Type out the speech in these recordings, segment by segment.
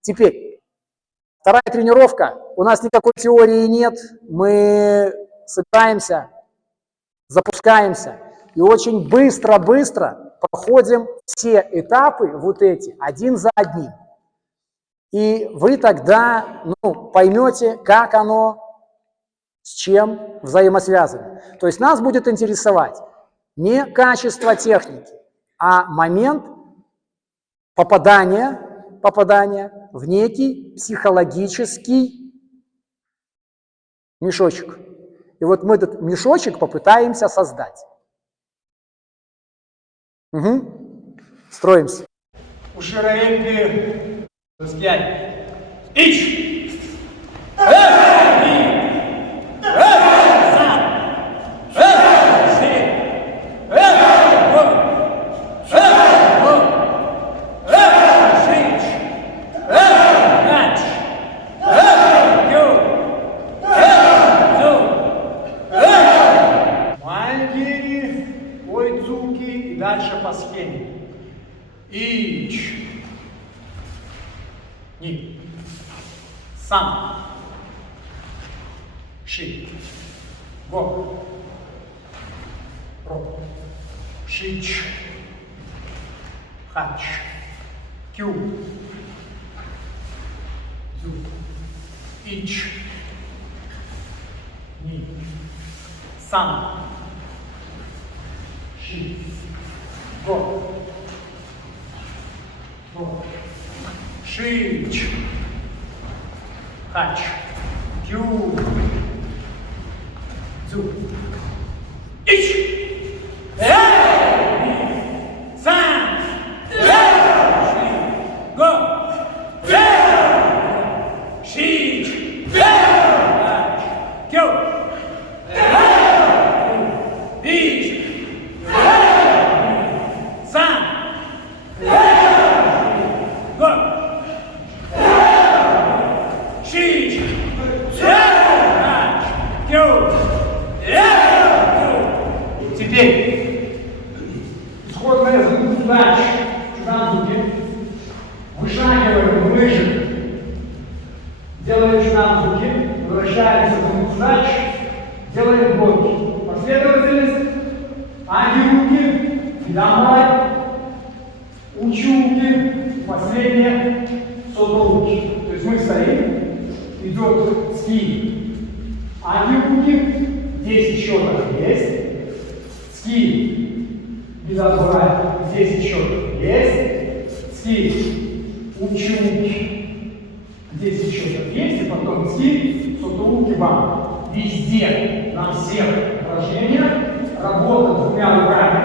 Теперь, вторая тренировка. У нас никакой теории нет. Мы собираемся, запускаемся и очень быстро проходим все этапы вот эти один за одним. И вы тогда поймете, как оно с чем взаимосвязано. То есть нас будет интересовать не качество техники, а момент попадания в некий психологический мешочек. И вот мы этот мешочек попытаемся создать. Угу. Строимся. Уши раенки. Распять. Ич! Дальше по схеме. Ич. Ни. Сам. Ши. Го. Ро. Шич. Хач. Кю. Зу. Ич. Ни. Сам. Ши. Го. Го. Шич. Хач. Кю. Зу. Ич. Сам. Ши. Го. Шич. Хач. Кю. Ич. Сам. Го. Шич. Хач. Кю. Теперь исходная задача чуданзуки. Вышагиваем выше, делаем чуданзуки, возвращаемся в задач, делаем блоки. Последовательность: аги-руки, фидамай, учи-руки, последние сото-руки. То есть мы стоим, идет ски, аги-руки, 10 счетов есть. Ски, без отбора, 10 счетов есть. Ски, учи, 10 счетов есть. И потом ски, сото-руки вам. Везде, на всех упражнениях, работа двумя руками,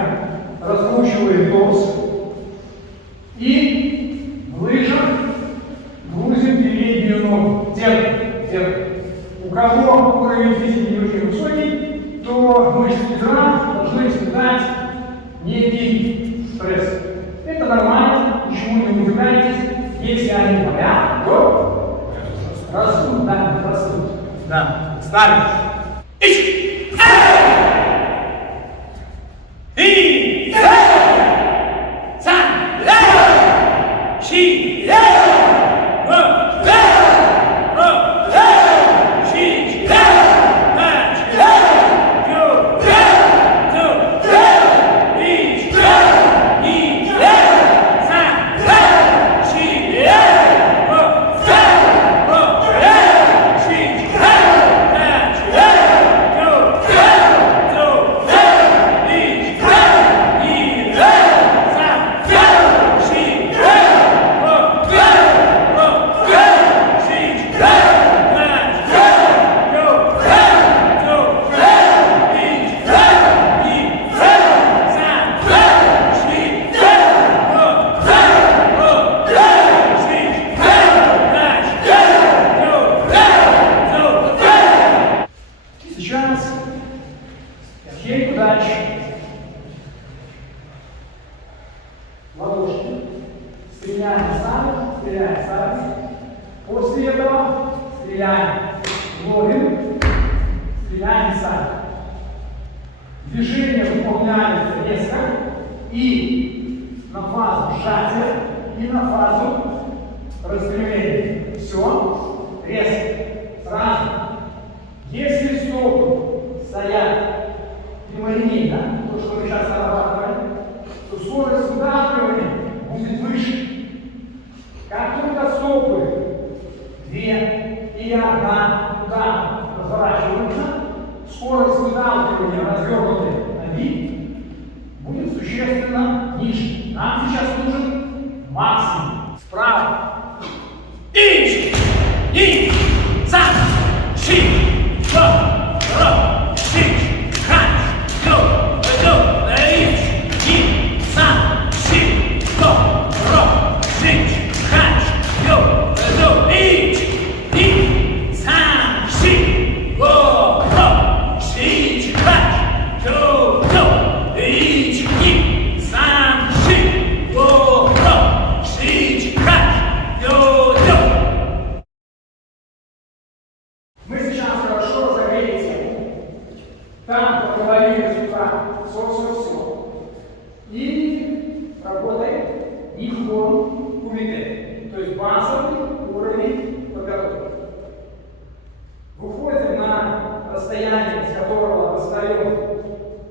раскручиваем торс. И в лыжах грузим переднюю ногу. Держим. У кого уровень физики не очень высокий, то мышцы бедра должны испытать некий стресс. Это нормально, ничему не удивляйтесь. Если они болят, то растут. Да, ставим. После этого стреляем, ловим, стреляем сами. Движение выполняется резко и на фазу сжатия, и на фазу распрямление. Все. Резко. Сразу. Если стопы стоят прямолинейно, то, что мы сейчас нарабатываем, то скорость выдавливания будет выше. Как только стопы 2 и 1 туда разворачиваются, скорость выдавливания развернутой ноги будет существенно ниже. Нам сейчас нужен максимум. Справа. И сам, ши, ро, ши, хан, ё, и сам, ши, ро, ши, хан, ё, и сам, ши, ро, ши, хан, ё, и сам, ши, ро, ши, хан, ё. Мы сейчас хорошо разогрели тему. Там поговорили с утра все. И работаем Нихон Кумите. То есть базовый уровень подготовки. Выходим на расстояние, с которого достаем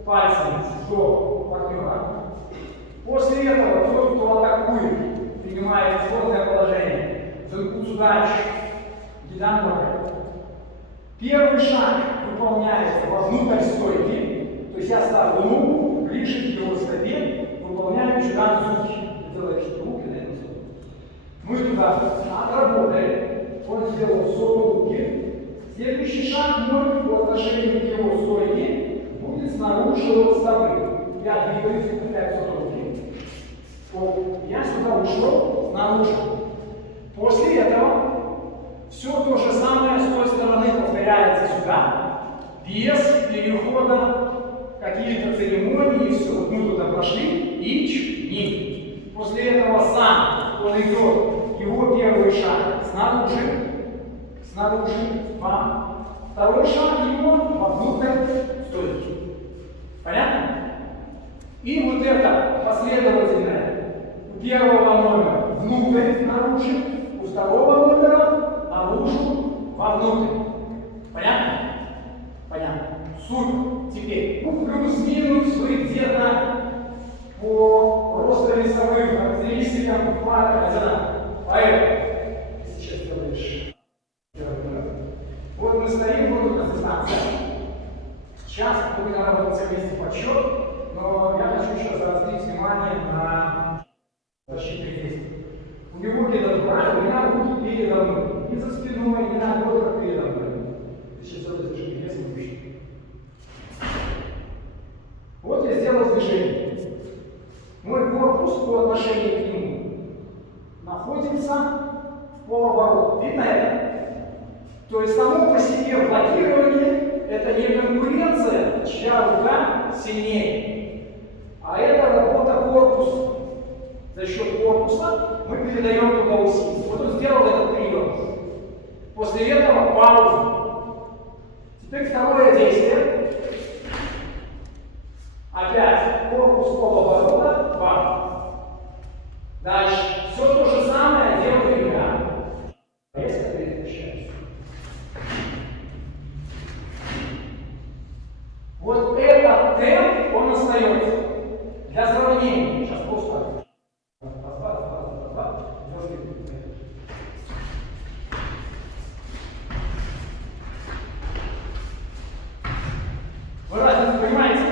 пальцами до партнера. После этого тот, кто атакует, принимает исходное положение. Занкуцу дальше. Гидан. Первый шаг выполняется вовнутрь стойки, то есть я ставлю ногу ближе к его стопе, выполняю чудан зубки. Делаешь руки на эту сторону. Мы туда отработали, он сделал 40 руки. Следующий шаг мой по отношению к его стойке будет снаружи от стопы. Я двигаюсь, опять 40 руки. Я сюда ушел снаружи. После этого все то же самое с той стороны повторяется сюда, без перехода в какие-то церемонии, все. Вот мы туда прошли, ич, ни. После этого сам он идет, его первый шаг снаружи, бам. Второй шаг его вовнутрь стойки. Понятно? И вот это последовательное. У первого номера внутрь, снаружи, у второго номера наружу, вовнутрь. Понятно? Понятно. Суть теперь. Плюс-минус вы где-то по ростовесовым характеристикам одинаково. Поэтому, сейчас делаешь первый раз. Вот мы стоим, вот у нас дистанция. Сейчас мы наработать вместе подсчет, но я хочу сейчас заострить внимание на защитных действиях. У него передо мной, у меня руки передо мной. Не за спиной, не на бедрах передо мной. Сейчас делаю движение, вес выше. Вот я сделал движение. Мой корпус по отношению к нему находится в полоборота. Видно это? То есть само по себе блокирование это не конкуренция, чья рука сильнее. А это работа корпуса. За счет корпуса мы передаем туда усилие. Вот он сделал этот прием. После этого пауза. Теперь второе действие. Опять корпус полоборота, бам. Дальше. Все то же самое делаю я. Резко переключаюсь. Вот этот темп, он остается. Для сравнения. Сейчас просто. Вы разницу понимаете?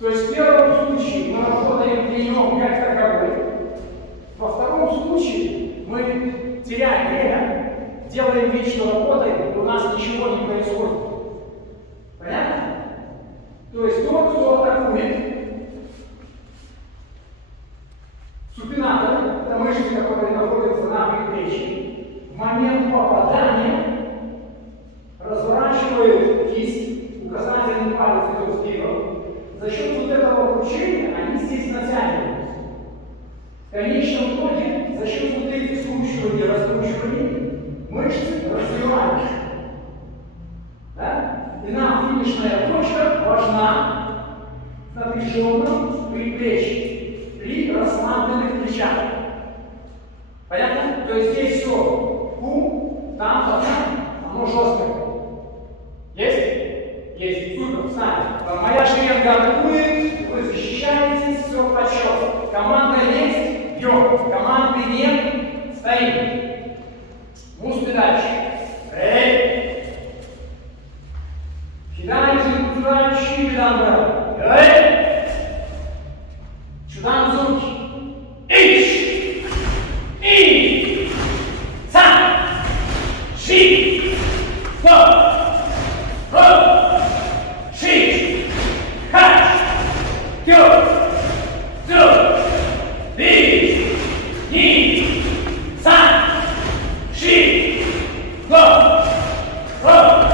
То есть в первом случае мы работаем прием как таковой. Во втором случае мы теряем время, делаем вид, что работаем, и у нас ничего не происходит. Понятно? То есть тот, кто атакует, супинатор, это мышцы, которые находятся на предплечье, в момент попадания разворачивает кисть, указательный палец идет вперед. За счет вот этого кручения они здесь натягиваются. В конечном итоге, за счет вот этих скручиваний и раскручиваний, мышцы развиваются. Да? И нам финишная точка важна в напряженном предплечье при расслабленных плечах. Понятно? Моя шеренга атакует, вы защищаетесь, все почет. Команда есть, бьем. Команды нет, стоим. Муз передачи. Эй! Передачи, передачи, передачи. Эй! Чудан звуки. Ищ! И! Сам! Ши! Стоп! Роп! Ши! Хач! Тёп! Зуб! Би! Ни! Сам! Ши! Стоп! Роп!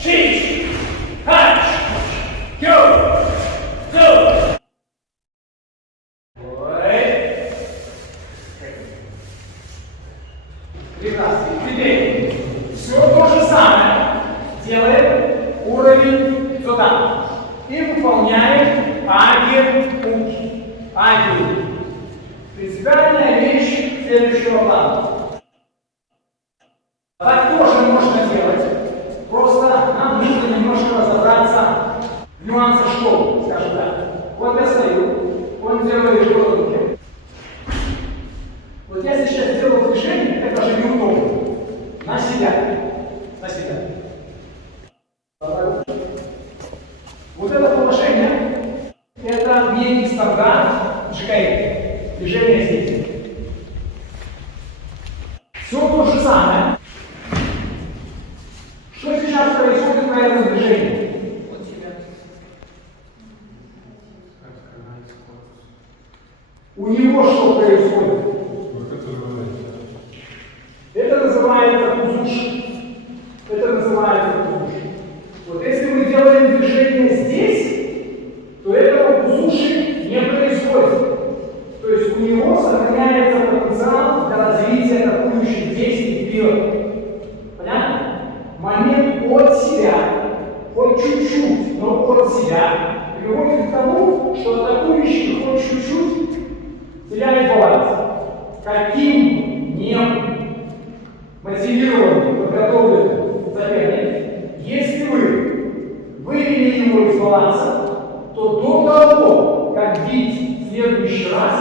Ши! Хач! Тёп! Зуб! Прекрасно. Теперь все то же самое делаем уровень сюда и выполняем аги-уки. Аги-уки. Принципиальная вещь следующего плана. Так тоже можно делать. Просто нам нужно немножко разобраться в нюансах школы, скажем так. Вот я стою, он делает руки. Вот я сейчас сделал движение, это же неудобно. На себя. На себя. Вот это положение, это не стандарт ЖК. Движение здесь. Все то же самое. Что сейчас происходит на этом движении? Вот себя. У него что происходит? Это называется кузуш. Это называется кузуш. Вот если мы делаем движение здесь, то этого кузуши не происходит. То есть у него сохраняется потенциал для развития атакующих действий вперед. Понятно? Момент от себя, хоть чуть-чуть, но от себя, приводит к тому, что атакующий хоть чуть-чуть теряет баланс. Каким не мотивированный, подготовленный соперник, если вы вывели его из баланса, то до того, как бить в следующий раз,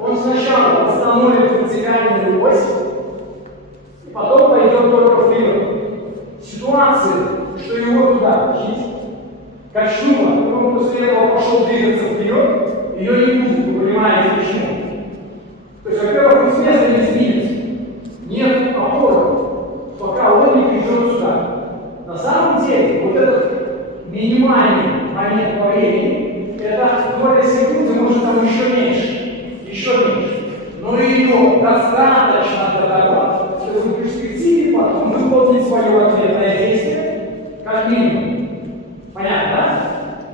он сначала восстановит вертикальную ось, и потом пойдет только вперед. Ситуация, что его туда бить, качнуло, и он после этого пошел двигаться вперед, ее не будет, вы понимаете почему. То есть, во-первых, он с места не сдвинется. Нет опоры, пока он не придет сюда. На самом деле, вот этот минимальный момент по времени, это доля секунды, может там еще меньше. Еще меньше. Но ее достаточно для того, чтобы в перспективе потом выполнить свое ответное действие, как минимум. Понятно, да?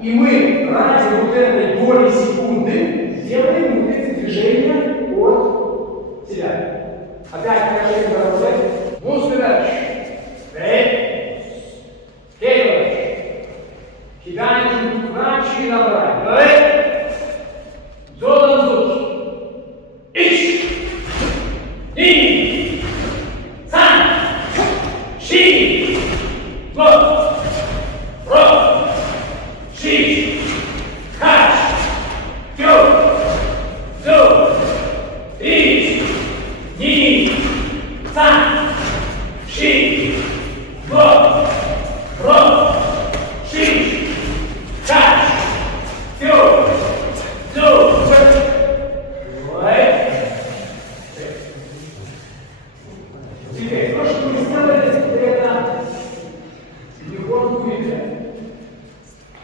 И мы ради вот этой доли секунды делаем вот эти движения от себя. Опять покажи головой. Муз передачи. Эй. Кейлович. Кидаем иначе и набрать. Эй. Золотом звуки. Ищ. И. Сам. Ши. Лоб. Роб. Ши. Хач. Тёп. Зуб. Ищ. Ни. Сам. Ши. Лоб. Роб. Ши. Хач. Тёп. Зуб. Теперь, то, что мы сделали, это легко увидели.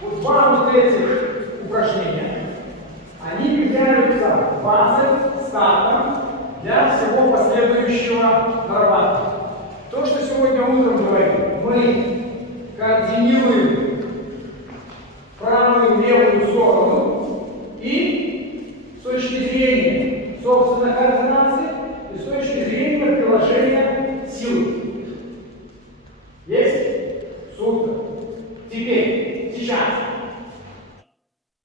Вот два вот этих упражнения, они являются базой, стартом для всего последующего нарабатывания. То, что сегодня утром говорим, мы координируем правую и левую сторону и с точки зрения собственной координации и с точки зрения приложения силы. Есть? Супер. Теперь, сейчас.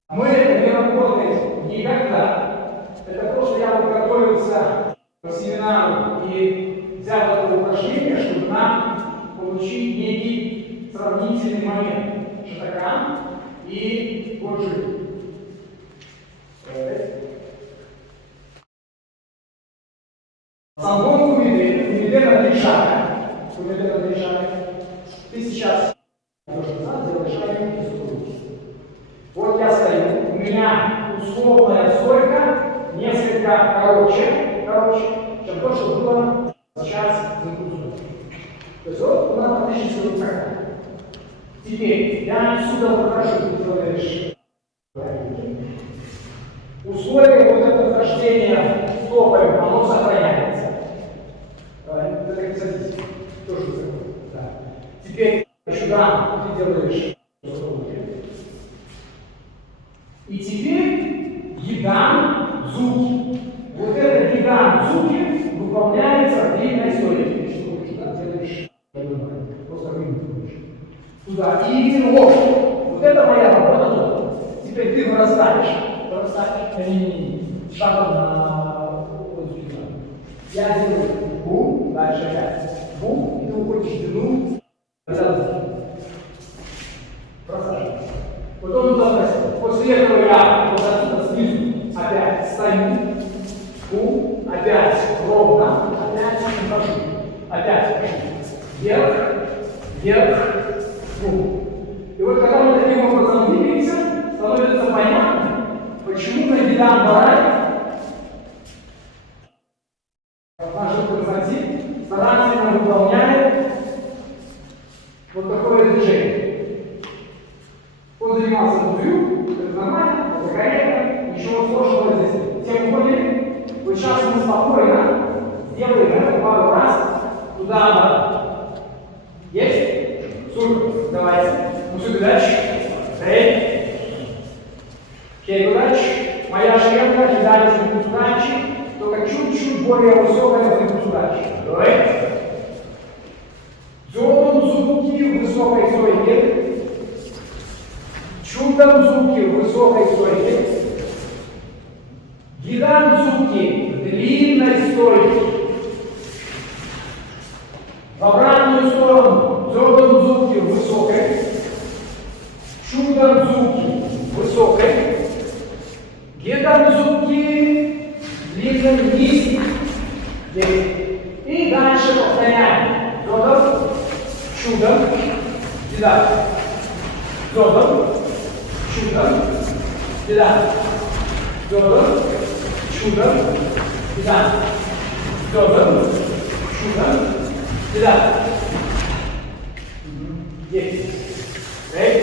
Мы не работаем никогда. Это просто я подготовился к семинару и взял это упражнение, чтобы нам получить некий сравнительный момент. Шатакан, и поджим. Самбон кумиде на 3 шага. Кумиде на 3 шага. Ты сейчас делаешь шаг и струи. Вот я стою, у меня условная стойка несколько короче, чем то, что было сейчас в инкубаторе. То есть вот у нас практически вот такая. Теперь я отсюда выхожу, ты делаешь условие вот этого вхождения стопой, оно сохраняется. Это как садись, тоже закон. Да. Теперь сюда ты делаешь и теперь гидан дзуки. Вот этот гидан дзуки выполняется в длинной стойке. Что ты сюда делаешь? Просто выйдешь. Туда. И пирог. Вот это моя работа. Теперь ты вырастаешь. Шагом на спину. Я делаю бум, дальше опять бум, и ты уходишь в длину. Просаживайся. Потом туда бросил. После этого я вот отсюда снизу опять стою, бум, опять ровно, опять ухожу. Опять ухожу. Вверх, вверх, бум. И вот когда мы таким образом двигаемся, становится понятно, почему на гидан барай наш константин старательно выполняет вот такое движение. Он занимался бузью, это нормально, это корректно, ничего сложного здесь нет. Все поняли? Вот сейчас мы спокойно сделаем это пару раз туда-обратно. Есть? Супер. Давайте. Ну сюда дальше. Эй. Окей, удачи. Моя шерка кидается в удачи, только чуть-чуть более высокая в удачи. Давай. Дзёдон зубки в высокой стойке. Чудом зубки в высокой стойке. Гидан зубки в длинной стойке. В обратную сторону. Дзёдон зубки в высокой. Чудом зубки в высокой. Гидан зубки в длинном низкой. И дальше повторяем. Дзёдон. Чудом. Гидан. Дзёдон. Чудом, гидан, дзёдон, чудом, гидан, дзёдон, чудом, гидан. Есть. Эй.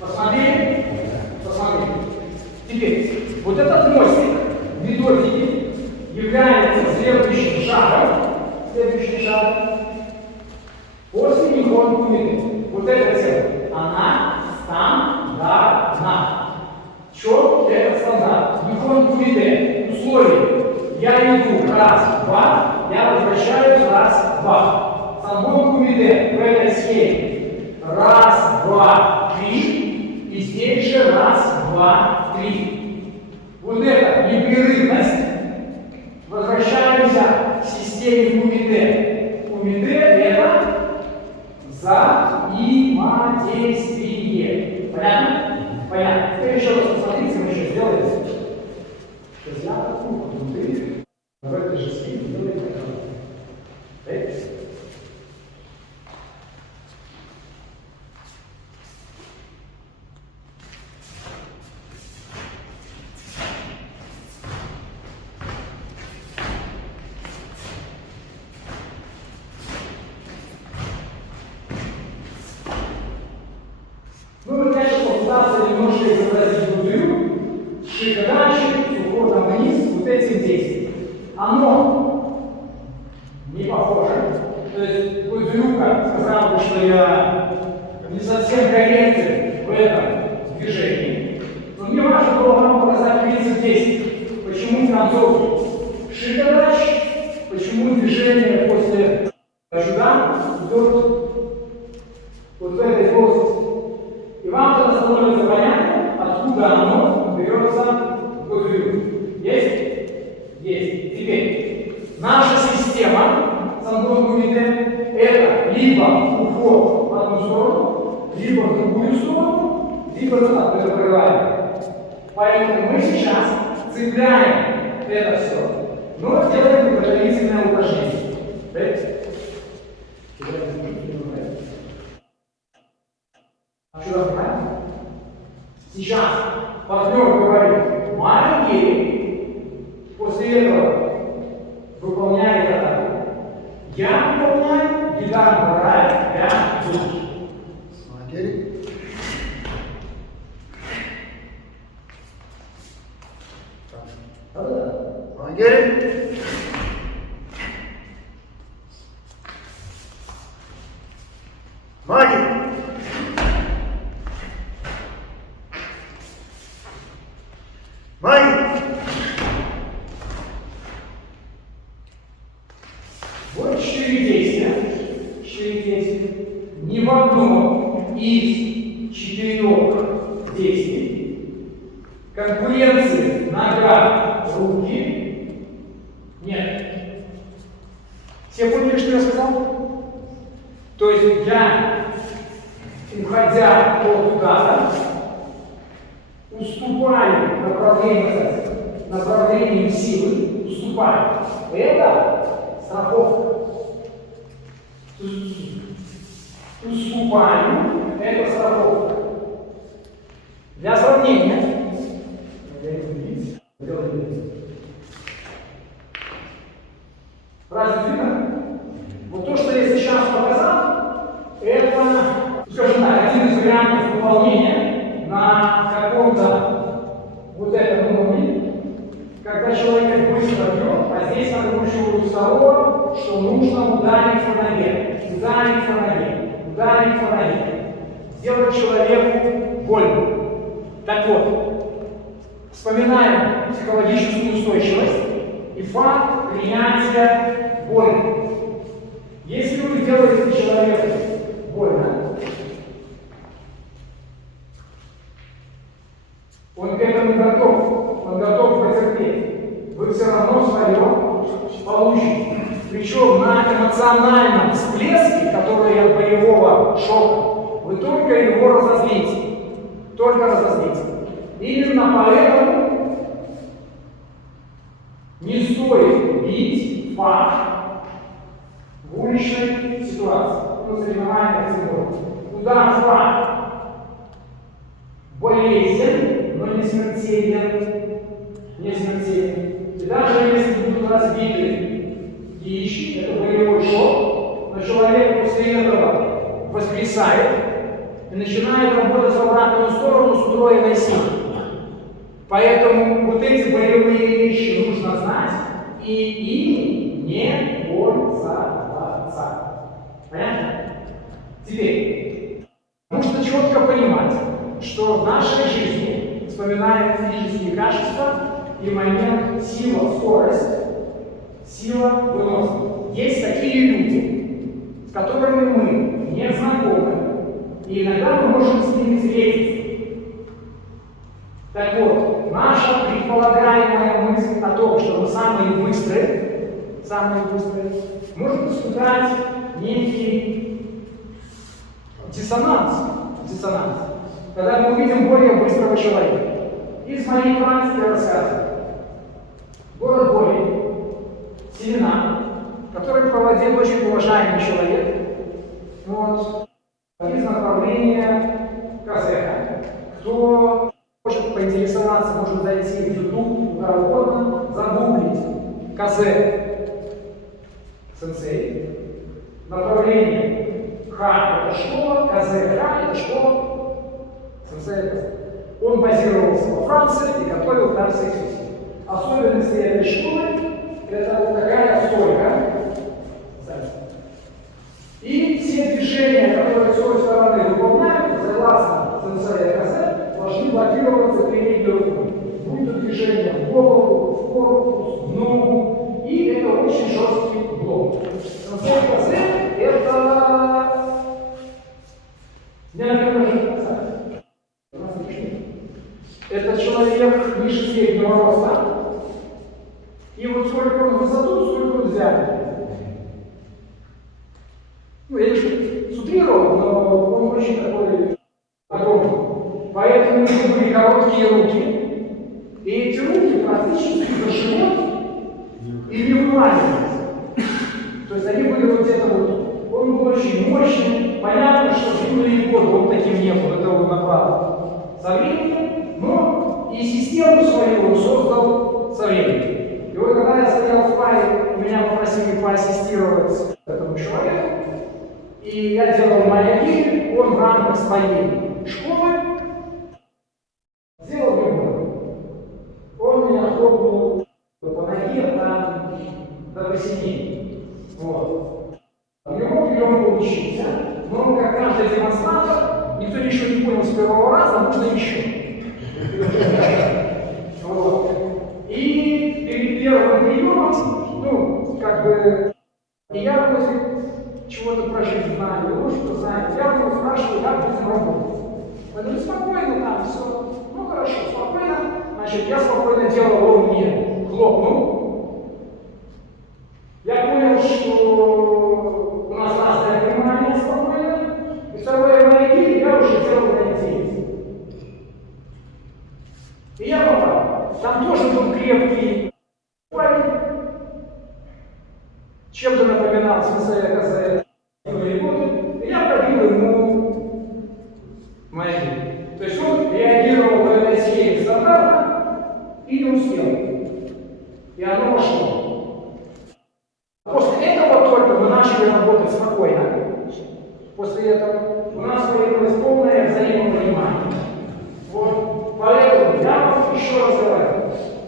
Посмотрели? Посмотрели. Теперь, вот этот мостик в методике является следующим шагом. Следующий шаг. После него кумиде. Вот это тело, она стандартна. Что это стандарт? Никон кумиде. Условие. Я иду раз, два, я возвращаюсь раз, два. Самбон кумиде в этой схеме. Раз, два, три. И здесь же раз, два, три. Вот это непрерывность. Возвращаемся к системе кумиде. Кумиде это взаимодействие. Понятно? Понятно. Теперь еще раз посмотрите, мы еще сделаем. Сейчас я такую внутри, в этой же схеме делаем такое. Ну, вот я сейчас попытался немножко изобразить бузую, шикарачи, с уходом вниз, вот этим действием. Оно не похоже. То есть бузюка сказал бы, что я не совсем корректен в этом движении. Но мне важно было вам показать принцип действия. Почему в концовке шикарач, почему движение после чуда идет вот в этой плоскости. И вам тогда становится понятно, откуда оно берется в бузую. Есть? Есть. Теперь, наша система самбон кумиде это либо уход в одну сторону, либо в другую сторону, либо назад, мы закрываем. Поэтому мы сейчас цепляем это все, но делаем дополнительное упражнение. Сейчас партнер говорит маленький, после этого выполняет атаку. Я выполняю, гитара играет, я слушаю. Вот 4 действия. 4 действия. Ни в одном из 4 действий конкуренции нога, руки нет. Все поняли, что я сказал? То есть я, уходя от удара, уступаю направлению силы, уступаю. Это страховка. Уступаю, это страховка. Для сравнения, разве видно? Вот то, что я сейчас показал, это, скажем так, один из вариантов выполнения на каком-то вот этом уровне, когда человек быстро бьет, а здесь надо учитывать второго, что нужно ударить по ноге, ударить по ноге, ударить по ноге, сделать человеку больно. Так вот, вспоминаем психологическую устойчивость и факт принятия боли. Если вы делаете человеку больно, он к этому готов, он готов потерпеть. Вы все равно свое получите. Причем на эмоциональном всплеске, который от боевого шока, вы только его разозлите. Только разозлите. Именно поэтому не стоит бить факт в уличной ситуации. Ну, соревнования сегодня. Удар факт болезнен, но не смертелен. Не смертелен. И даже если будут разбиты яички, это боевой шок, но человек после этого воскресает и начинает работать в обратную сторону с утроенной силой. Поэтому вот эти боевые вещи нужно знать и ими не пользоваться. Понятно? Теперь, нужно четко понимать, что в нашей жизни, вспоминая физические качества и момент сила, скорость, сила, выносливость. Есть такие люди, с которыми мы не знакомы, и иногда мы можем с ними встретиться. Так вот, наша предполагаемая мысль о том, что мы самые быстрые, может испытать некий диссонанс. Когда мы увидим более быстрого человека. Из моей практики я рассказываю. Город Боли, Селена, который проводил очень уважаемый человек, вот, из направления Казеха. Кто хочет поинтересоваться, может зайти в YouTube, куда угодно, загуглить Казех сенсей. Направление Ха – это школа, Казеха – это школа сенсея Казеха. Он базировался во Франции и готовил там всех детей. Особенности этой школы – это вот такая стойка. И все движения, которые с той стороны выполняют, согласно сенсея Казеха, должны блокироваться передней рукой. Будь то движение в голову, в корпус, в ногу. И это очень жесткий блок. Сенсей Казеха – это это человек ниже среднего роста. И вот сколько он в высоту, сколько он в диаметре. Ну, я немножко сутрировал, но он очень такой Поэтому у них были короткие руки. И эти руки практически за живот и не вылазились. То есть они были вот где-то вот. Он был очень мощный. Понятно, что в юные годы он таким не был, это он набрал со временем, но и систему свою он создал со временем. И вот когда я стоял в паре, меня попросили поассистировать этому человеку, и я делал маяки, он в рамках своей школы сделал гербовый. Он меня хлопнул по ноге там до посинения. Вот. У него прием получился, но как каждый демонстратор, никто ничего не понял с первого раза, нужно еще. Вот. И перед первым приемом, ну, как бы, и я после чего-то про жизнь знаю, его что знаю, я его спрашиваю, как будем работать. Он говорит, спокойно, там, все, ну хорошо, спокойно. Значит, я спокойно делал, он мне хлопнул. Я понял, что у нас разное понимание спокойно. И второе маяки я уже делал на идее. И я попал. Там тоже был крепкий парень. Чем-то напоминал сенсея годы. И я пробил ему маяки. То есть он реагировал в этой схеме стандартно и не успел. И оно вошло. После этого только мы начали работать спокойно. После этого у нас появилось полное взаимопонимание. Вот. Поэтому я вам еще раз говорю,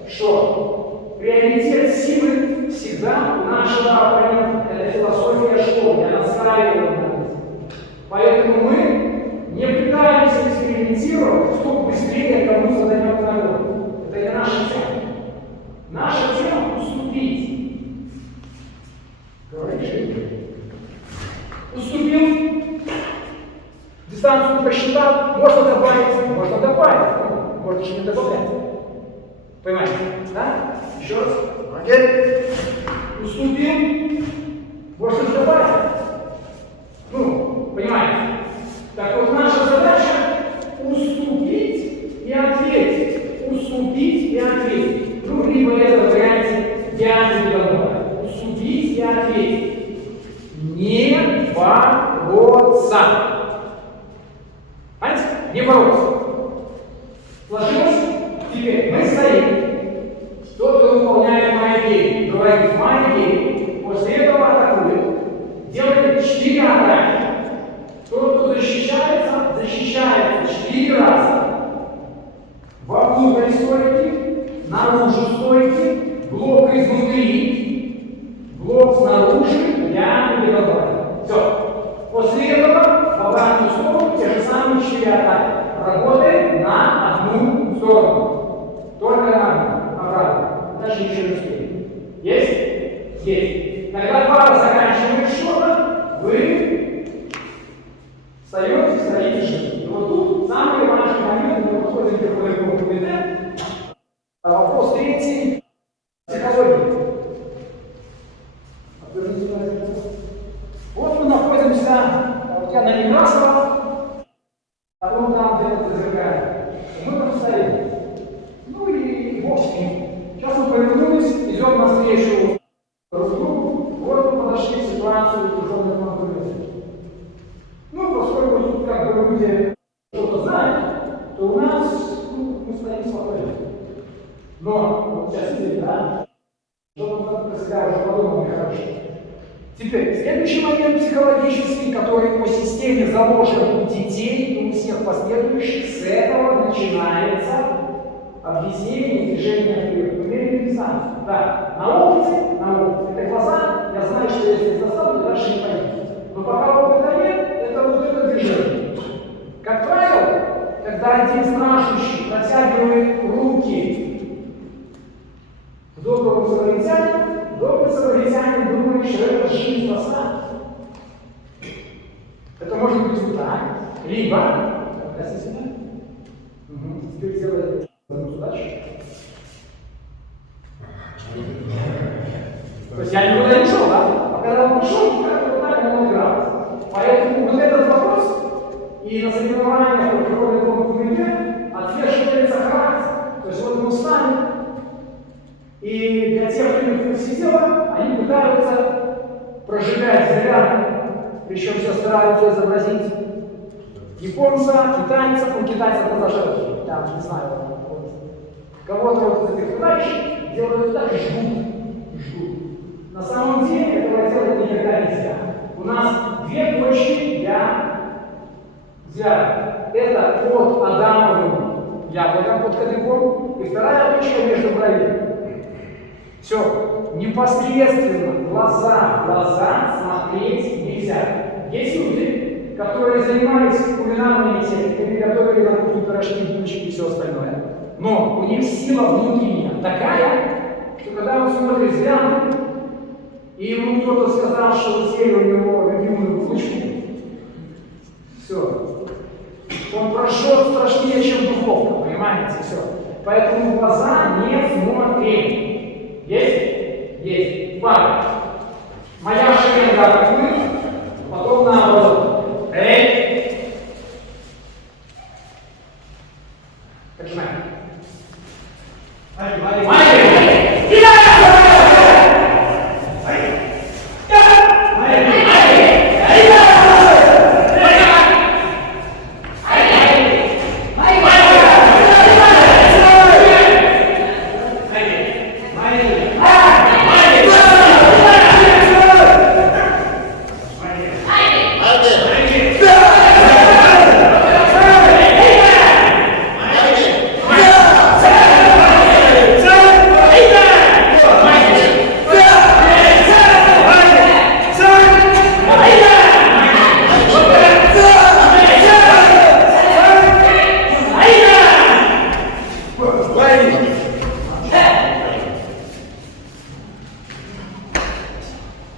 что приоритет силы всегда у нашего оппонента. Это философия школы, я настраиваю на это. Поэтому мы не пытаемся экспериментировать, кто быстрее кому задает награду. Это не наша тема. Наша тема – уступить. Уступил, дистанцию посчитал, можно добавить, можно же не добавлять. Понимаете? Да? Еще раз. Уступил, можно добавить. Ну, понимаете? Так вот, наша задача уступить и ответить. Уступить и ответить. Ну, либо это варианте диагноз договора. Уступить и ответить. Не бороться. Понимаете? Не бороться. Сложилось? Теперь мы стоим. Тот, кто выполняет маяки, говорит маяки, после этого атакует. Делает 4 атаки. Тот, кто защищается 4 раза. Вовнутрь стойки, наружу стойки, блок изнутри, блок снаружи, для передовой. Все. После этого в обратную сторону те же самые 4 атаки. Работаем на одну сторону. Только на одну. Обратно. Даже ничего не успеем. Есть? Есть. Когда пара заканчивает что-то, вы встаете, стоите жить. И вот тут самый важный момент, мы подходим к первому комитету. Вопрос третий. Психология. Вот мы находимся, вот я на Некрасово, а потом там где-то зазеркали. Мы там стоим. Ну и бог с ним. Сейчас мы повернулись, идем навстречу друг другу. Вот мы подошли к ситуации тяжелой конкуренции. Ну, поскольку тут как бы люди что-то знают, то у нас мы стоим спокойно. Но, вот сейчас видите, да? Что-то про себя уже подумал нехорошо. Теперь, следующий момент психологический, который по системе заложен у детей и у всех последующих, с этого начинается объяснение движения вперед. Умеренную дистанцию. Да, на опыте, это глаза, я знаю, что если заставлю, дальше не пойду. Но пока опыта нет, это вот это движение. Как правило, когда один страждущий протягивает руки к доброму самаритянину, добрый самаритянин думает, что это жизнь спасла. Это может быть вот так, либо, теперь сделаем удачу. То есть я никуда не ушел, да? А когда он ушел, как вот так он играл. Поэтому вот этот вопрос и на соревнованиях по приходу комитета отвешивается характер. То есть вот мы устали, и для тех, кто не сидела, они пытаются прожигать взглядом, причем все стараются изобразить японца, китайца, ну китайца глаза широкие, там, не знаю, кого-то вот из этих товарищей делают так и ждут. На самом деле этого делать никогда нельзя. У нас две точки для взгляда. Это под Адамовым яблоком, под кадыком, и вторая точка между бровей. Все. Непосредственно в глаза смотреть нельзя. Есть люди, которые занимались кулинарными техниками, готовили на кухне пирожки, булочки и все остальное. Но у них сила внутренняя такая, что когда он смотрит взглядом, и ему кто-то сказал, что съели у него любимую булочку, все. Он прошел страшнее, чем духовка, понимаете, все. Поэтому в глаза не смотрим. Есть? Есть. Пара. Моя шеренга атакует, потом наоборот. Эй! Отжимаем.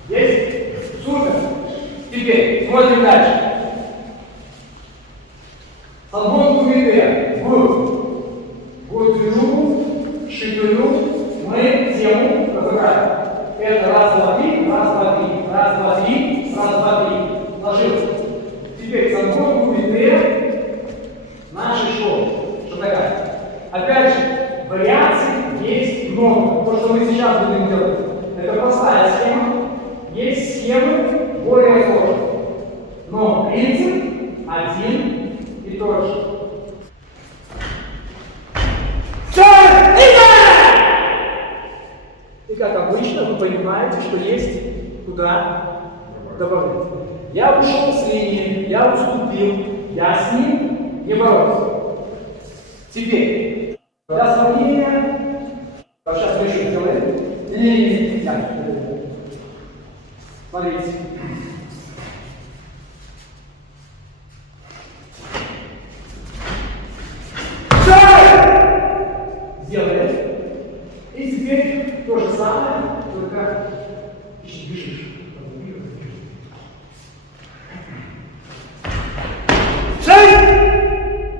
Есть? Супер. Теперь смотрим дальше. Албон кумите в глубину, ширину мы тему разыграем. Это раз, два, три, раз, два, три, раз, два, три, раз, два, три. Ложился. Теперь албон кумите нашей школы. Что такая? Опять же, вариаций есть много. То, что мы сейчас будем делать, это простая схема. Есть схемы более сложные. Но принцип один и тот же. И как обычно, вы понимаете, что есть куда добавлять. Я ушел с линии, я уступил, я с ним не боролся. Теперь, для сравнения, сейчас мы еще сделаем. Смотрите. Сделали. И теперь то же самое, только бежишь.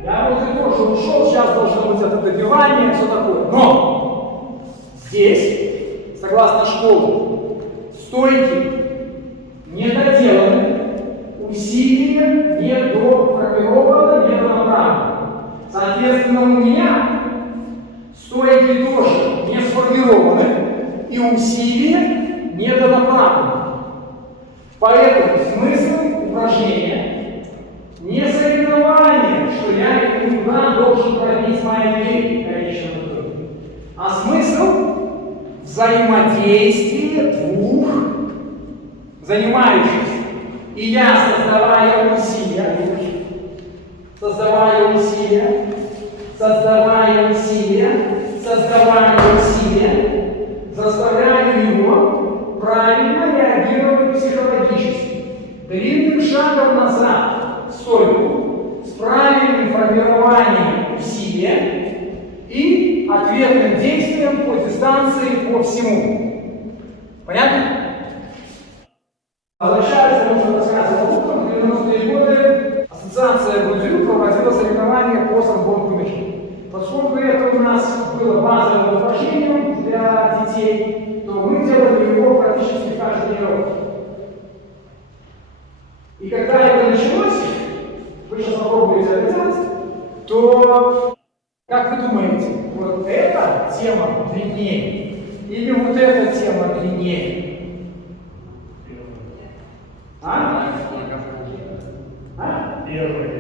Я вот и тоже ушел, сейчас должно быть это добивание, все такое. Но здесь, согласно школе, стойки недоделаны, усилия недоформированы, недонаправлены. Соответственно, у меня стойки тоже не сформированы и усилия недонаправлены. Поэтому смысл упражнения не соревнование, что я никуда должен пробить мои двери, конечно, а смысл взаимодействия двух занимающихся. И я, создавая усилия, заставляю его правильно реагировать психологически. Длинным шагом назад в стойку с правильным формированием усилия и ответным действием по дистанции по всему. Понятно? Возвращаясь к тому, что рассказывал утром, в 90-е годы ассоциация Гудзю проводила соревнования по самбонку мяча. Поскольку это у нас было базовым упражнением для детей, то мы делали его практически каждый тренировке. И когда это началось, вы сейчас попробуете это делать, то Как вы думаете, вот эта тема длиннее или вот эта тема длиннее? А? А? Первая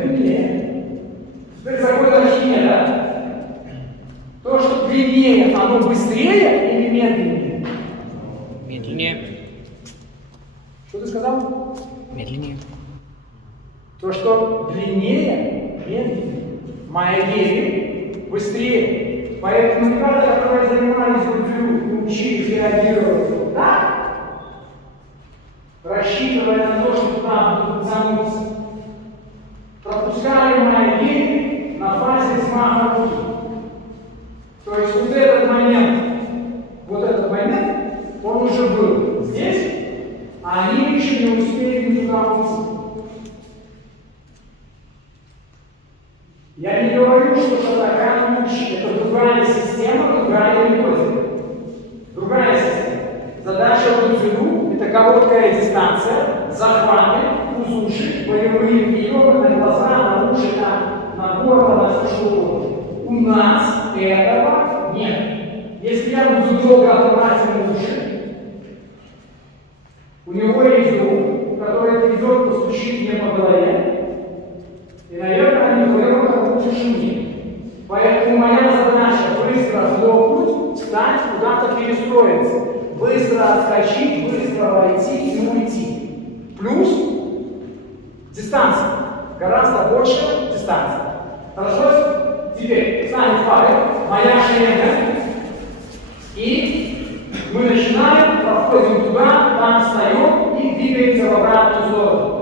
длиннее. Теперь закон Архимеда. То, что длиннее, оно быстрее или медленнее? Медленнее. Что ты сказал? Медленнее. То, что длиннее, медленнее. Моя гели быстрее. Поэтому ребята, которые занимались грудью, учились реагировать так, рассчитывая на то, что туда будут тянуться, пропускали мои гели на фазе взмаха руки. То есть вот этот момент, он уже был здесь, а они еще не успели никуда уйти. Я не говорю, что шатакан лучше. Это другая система, другая методика. Другая система. Задача Гудзюну – это короткая дистанция, захваты, узуши, боевые приемы на глаза, на уши, на горло, на все что угодно. У нас этого нет. Если я буду долго отрывать ему уши, у него есть друг, который придет, постучит мне по голове, и, наверное, они вырвут в тишине. Поэтому моя задача быстро хлопнуть, встать, куда-то перестроиться. Быстро отскочить, быстро войти и уйти. Плюс дистанция. Гораздо больше дистанция. Хорошо? Теперь станет файл, моя шеренга. И мы начинаем, проходим туда, там встаем и двигаемся в обратную сторону.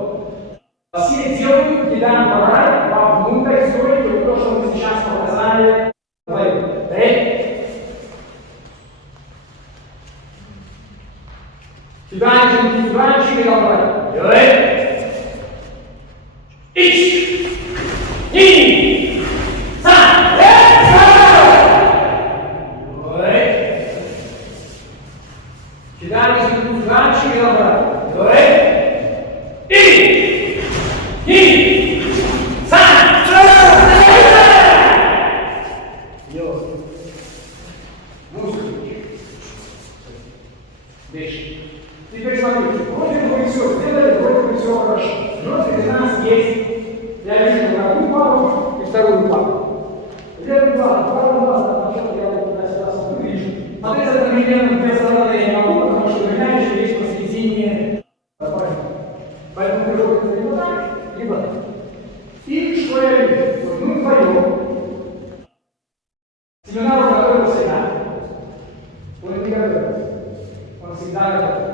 Все делают кидан барай вовнутрь стойки, то, что мы сейчас показали. Эй! Кидаем через барай. Эй! Ич! Ни! Сан! Эй! Кидаем через барай. Эй! И! И! Сан! Мускулы. Дыши. Теперь смотрите, вроде бы все сделали, вроде бы все хорошо. Но среди нас есть, я вижу одну пару и вторую пару. Левый глаз, правый глаз, сначала я вот туда-сюда смотрю, вижу. Смотреть одновременно без стороны я не могу, потому что у меня еще есть посередине. Поэтому приходится либо так, либо так. И что я вижу? Вот мы вдвоем. Семинар готовился я. Он не готовился. Он всегда готов.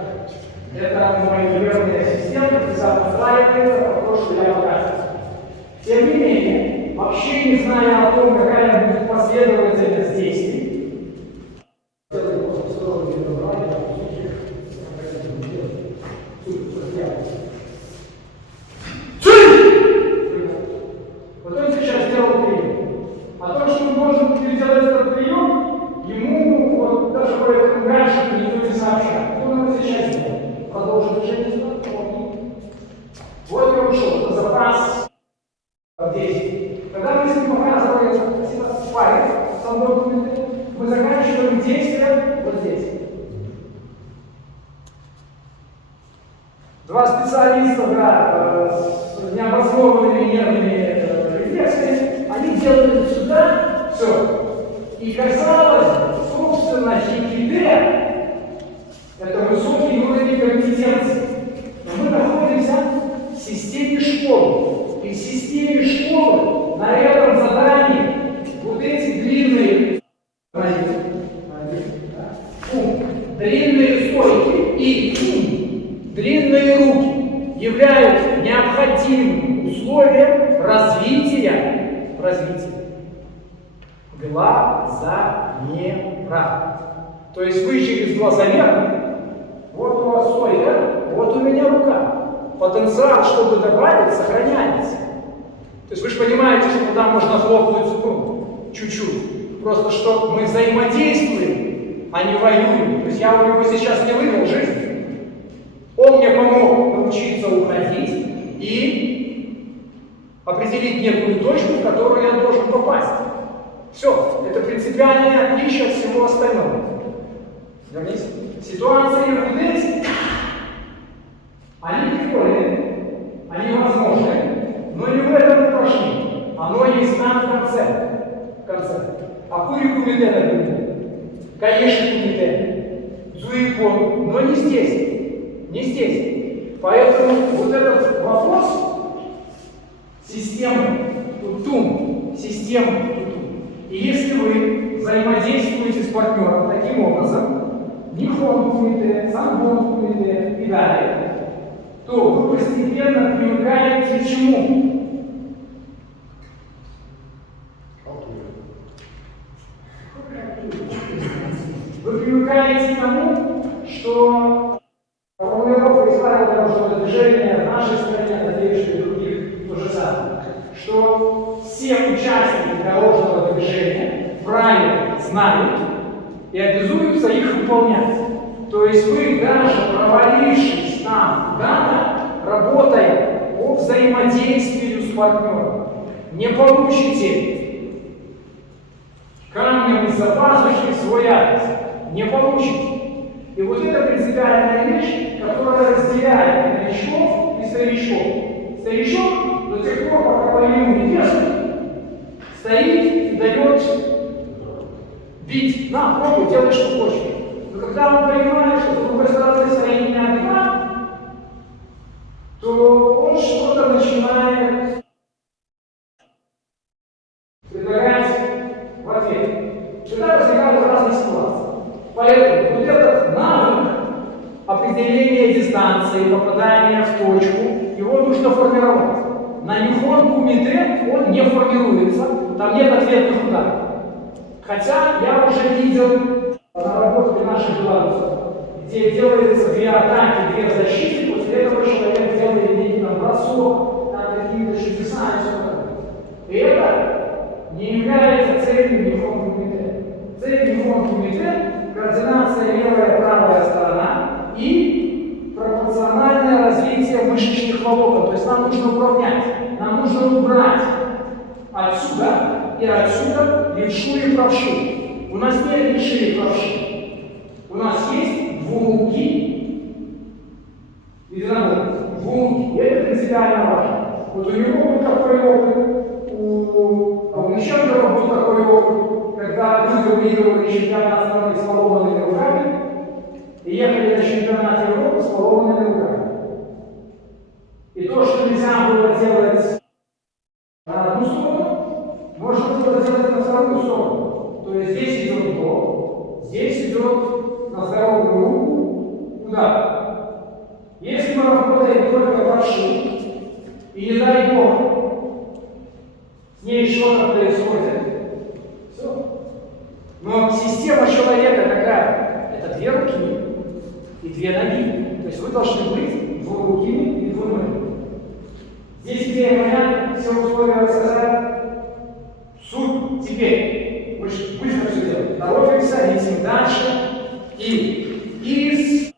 Это мой верный ассистент, который сам устраивается по то, что я показываю. Тем не менее, вообще не зная о том, какая будет последовательность действий, вот он сейчас сделал прием. А то, что он должен сделать этот прием, ему вот даже по этому графику никто не сообщает. Он его сейчас сделал. Продолжит движение. Вот я ушел. Это запас действий. Когда мы с ним показывали файл, мы заканчиваем действие вот здесь. Два специалиста, с необоснованными нервными рефлексами, они делают сюда все. И казалось, собственно, ХКД – это высокий уровень компетенции. Но мы находимся в системе школы. И в системе школы на этом задании вот эти длинные стойки и длинные руки являются необходимым условием развития глазомера. То есть вы через глазомер, вот у вас стойка, вот у меня рука. Потенциал, чтобы добавить, сохраняется. То есть вы же понимаете, что туда можно хлопнуть чуть-чуть. Просто что мы взаимодействуем, а не воюем. То есть я у него сейчас не вывел жизнь. Он мне помог научиться уходить и определить некую точку, в которую я должен попасть. Все, это принципиальное отличие от всего остального. Вернись. Ситуации в ИДС, они прикольные, они возможны, но не в этом упражнении. Оно есть там в конце. А кури-кумите, например, каеши-кумите, дзуикон, но не здесь. Поэтому вот этот вопрос системы тутум. И если вы взаимодействуете с партнером таким образом, нихон кумите, сангон кумите и далее, то вы постепенно привыкаете к чему? Вы привыкаете к тому, что формулировка из правил дорожного движения в нашей стране, надеюсь, что и других то же самое, что все участники дорожного движения правила знают и обязуются их выполнять. То есть вы, даже провалившись там куда-то, работая по взаимодействию с партнером, не получите камнем из-за пазухи свой адрес. Не получите. И вот это принципиальная вещь, которая разделяет новичков и старичков. Старичок до тех пор, пока по нему не держит, стоит и дает бить. На, пробуй, делай, что хочешь. Но когда он понимает, что с другой стороны стоит не адекват, то он что-то начинает предлагать в ответ. Всегда возникают разные ситуации. Поэтому вот этот навык определения дистанции, попадания в точку, его нужно формировать. На нихон кумите он не формируется, там нет ответных ударов. Хотя я уже видел наработки наших белорусов, где делается 2 атаки, 2 защиты, после этого человек делает некий бросок, там какие-то чудеса и все такое. И это не является целью нихон кумите. Цель нихон кумите — координация левая, правая сторона и пропорциональное развитие мышечных волокон. То есть нам нужно уравнять, нам нужно убрать отсюда и отсюда левшу и правшу. У нас нет левши и правши. У нас есть двулуки единоборцы. Двулуки. И это принципиально важно. Вот у него был такой опыт, у Мещеркова был такой опыт, когда люди выигрывали чемпионат страны с поломанными руками и ехали на чемпионат Европы с поломанными руками. И то, что нельзя было делать на одну сторону, можно было делать на вторую сторону. То есть здесь идет блок, здесь идет на здоровую руку удар. Если мы работаем только правши, и не дай Бог, с ней что-то происходит, все. Но система человека какая? Это 2 руки и 2 ноги. То есть вы должны быть двурукими и двуногими. Здесь идея моя, все условия рассказать. Суть теперь. Мы же быстро все делаем. Торопимся, летим дальше. И из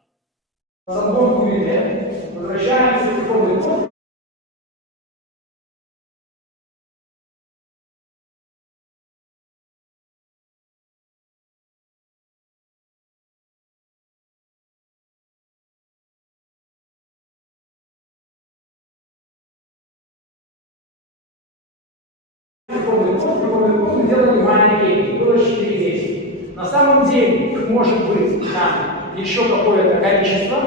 сангон кумите возвращаемся в духовный путь. Мы делали маленькие, было 4 действия. На самом деле их может быть там еще какое-то количество.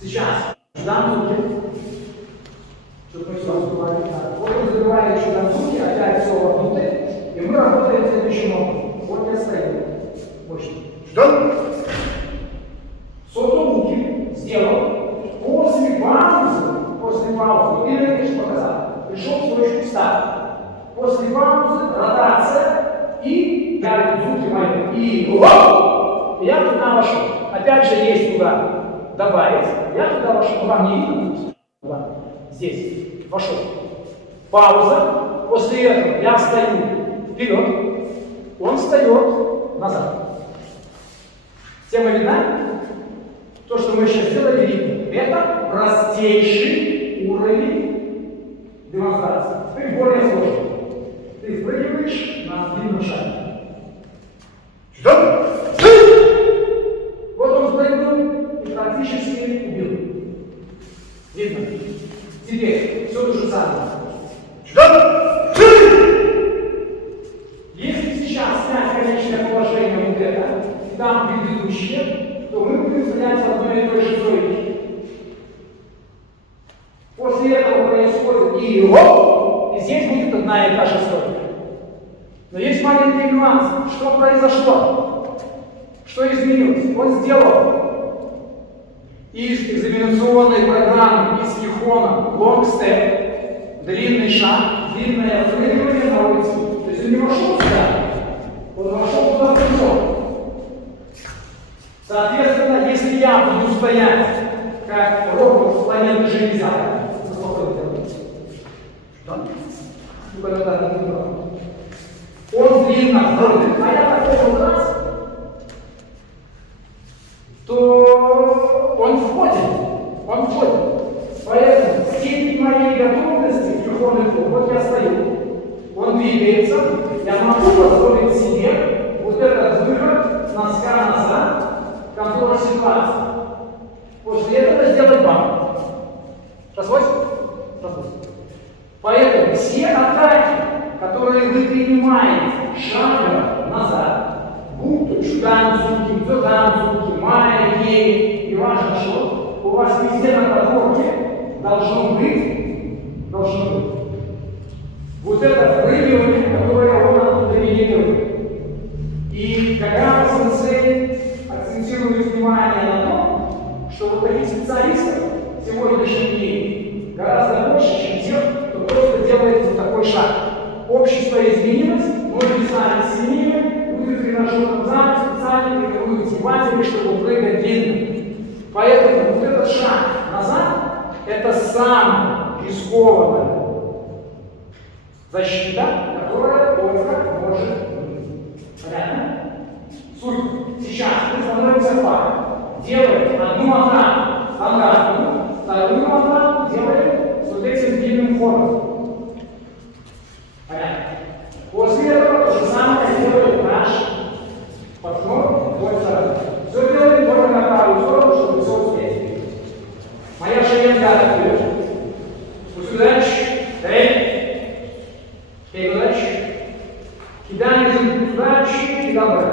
Сейчас ждам звуки, чтобы мы все разговаривали так. Вот мы забиваем еще танцуки, опять все вовнутрь, и мы работаем следующим образом. Вот я стою. Мощно. Ждем. Сотовуки сделал. После паузы, или конечно показал. Пришел в точку старта. После паузы ротация и я звуки мои. И я туда вошел. Опять же есть куда добавить. Я туда вошел. Вам не видно? Здесь. Вошел. Пауза. После этого я встаю вперед. Он встает назад. Тема видна? То, что мы сейчас сделали, видно. Это простейший уровень длинном шаге. Сюда! Вот он спрыгнул и практически убил. Видно? Теперь все то же самое. Сюда! Если сейчас снять конечное положение вот это, и там предыдущее, то мы будем стоять в одной и той же стойке. После этого происходит и хоп, и здесь будет одна и та же стойка. Но есть маленький нюанс. Что произошло? Что изменилось? Он сделал из экзаменационной программы, из Кихона, long step, длинный шаг, длинное отпрыгивание на улице. То есть он не вошел сюда, он вошел туда в прыжок. Соответственно, если я буду стоять, как робот с планеты Железяка, он длинно ходит, а я такой раз, то он входит. Поэтому степень моей готовности к Кихону, вот я стою, он двигается, я могу позволить себе вот этот выход носка назад, контроль ситуации. После этого сделать бам. Сошлось? Сошлось. Поэтому все атаки, которые вы принимаете шагом назад, будь то чуданзуки, дзюданзуки, майи, не важно что, у вас везде на подходе должно быть. Вот это впрыгивание, которое он оттуда генерирует. И Кагава-сенсей акцентирует внимание на том, что вот таких специалистов в сегодняшнем дне гораздо больше, чем тех, кто просто делает вот такой шаг. Общество изменилось, многие сами сильнее, люди в тренажерном зале специально тренируют сниматели, чтобы прыгать длинно. Поэтому вот этот шаг назад – это самая рискованная защита, которая только может быть. Понятно? Суть. Сейчас мы становимся в паре. Делаем одну атаку стандартную, вторую атаку делаем с вот этим длинным ходом. Понятно? После этого то же самое делает наш партнер в той стороне. Все делаем только на правую сторону, чтобы все успеть. Моя шеренга вперед. Пусть удачи. Эй, удачи. Кидаем удачи и добра.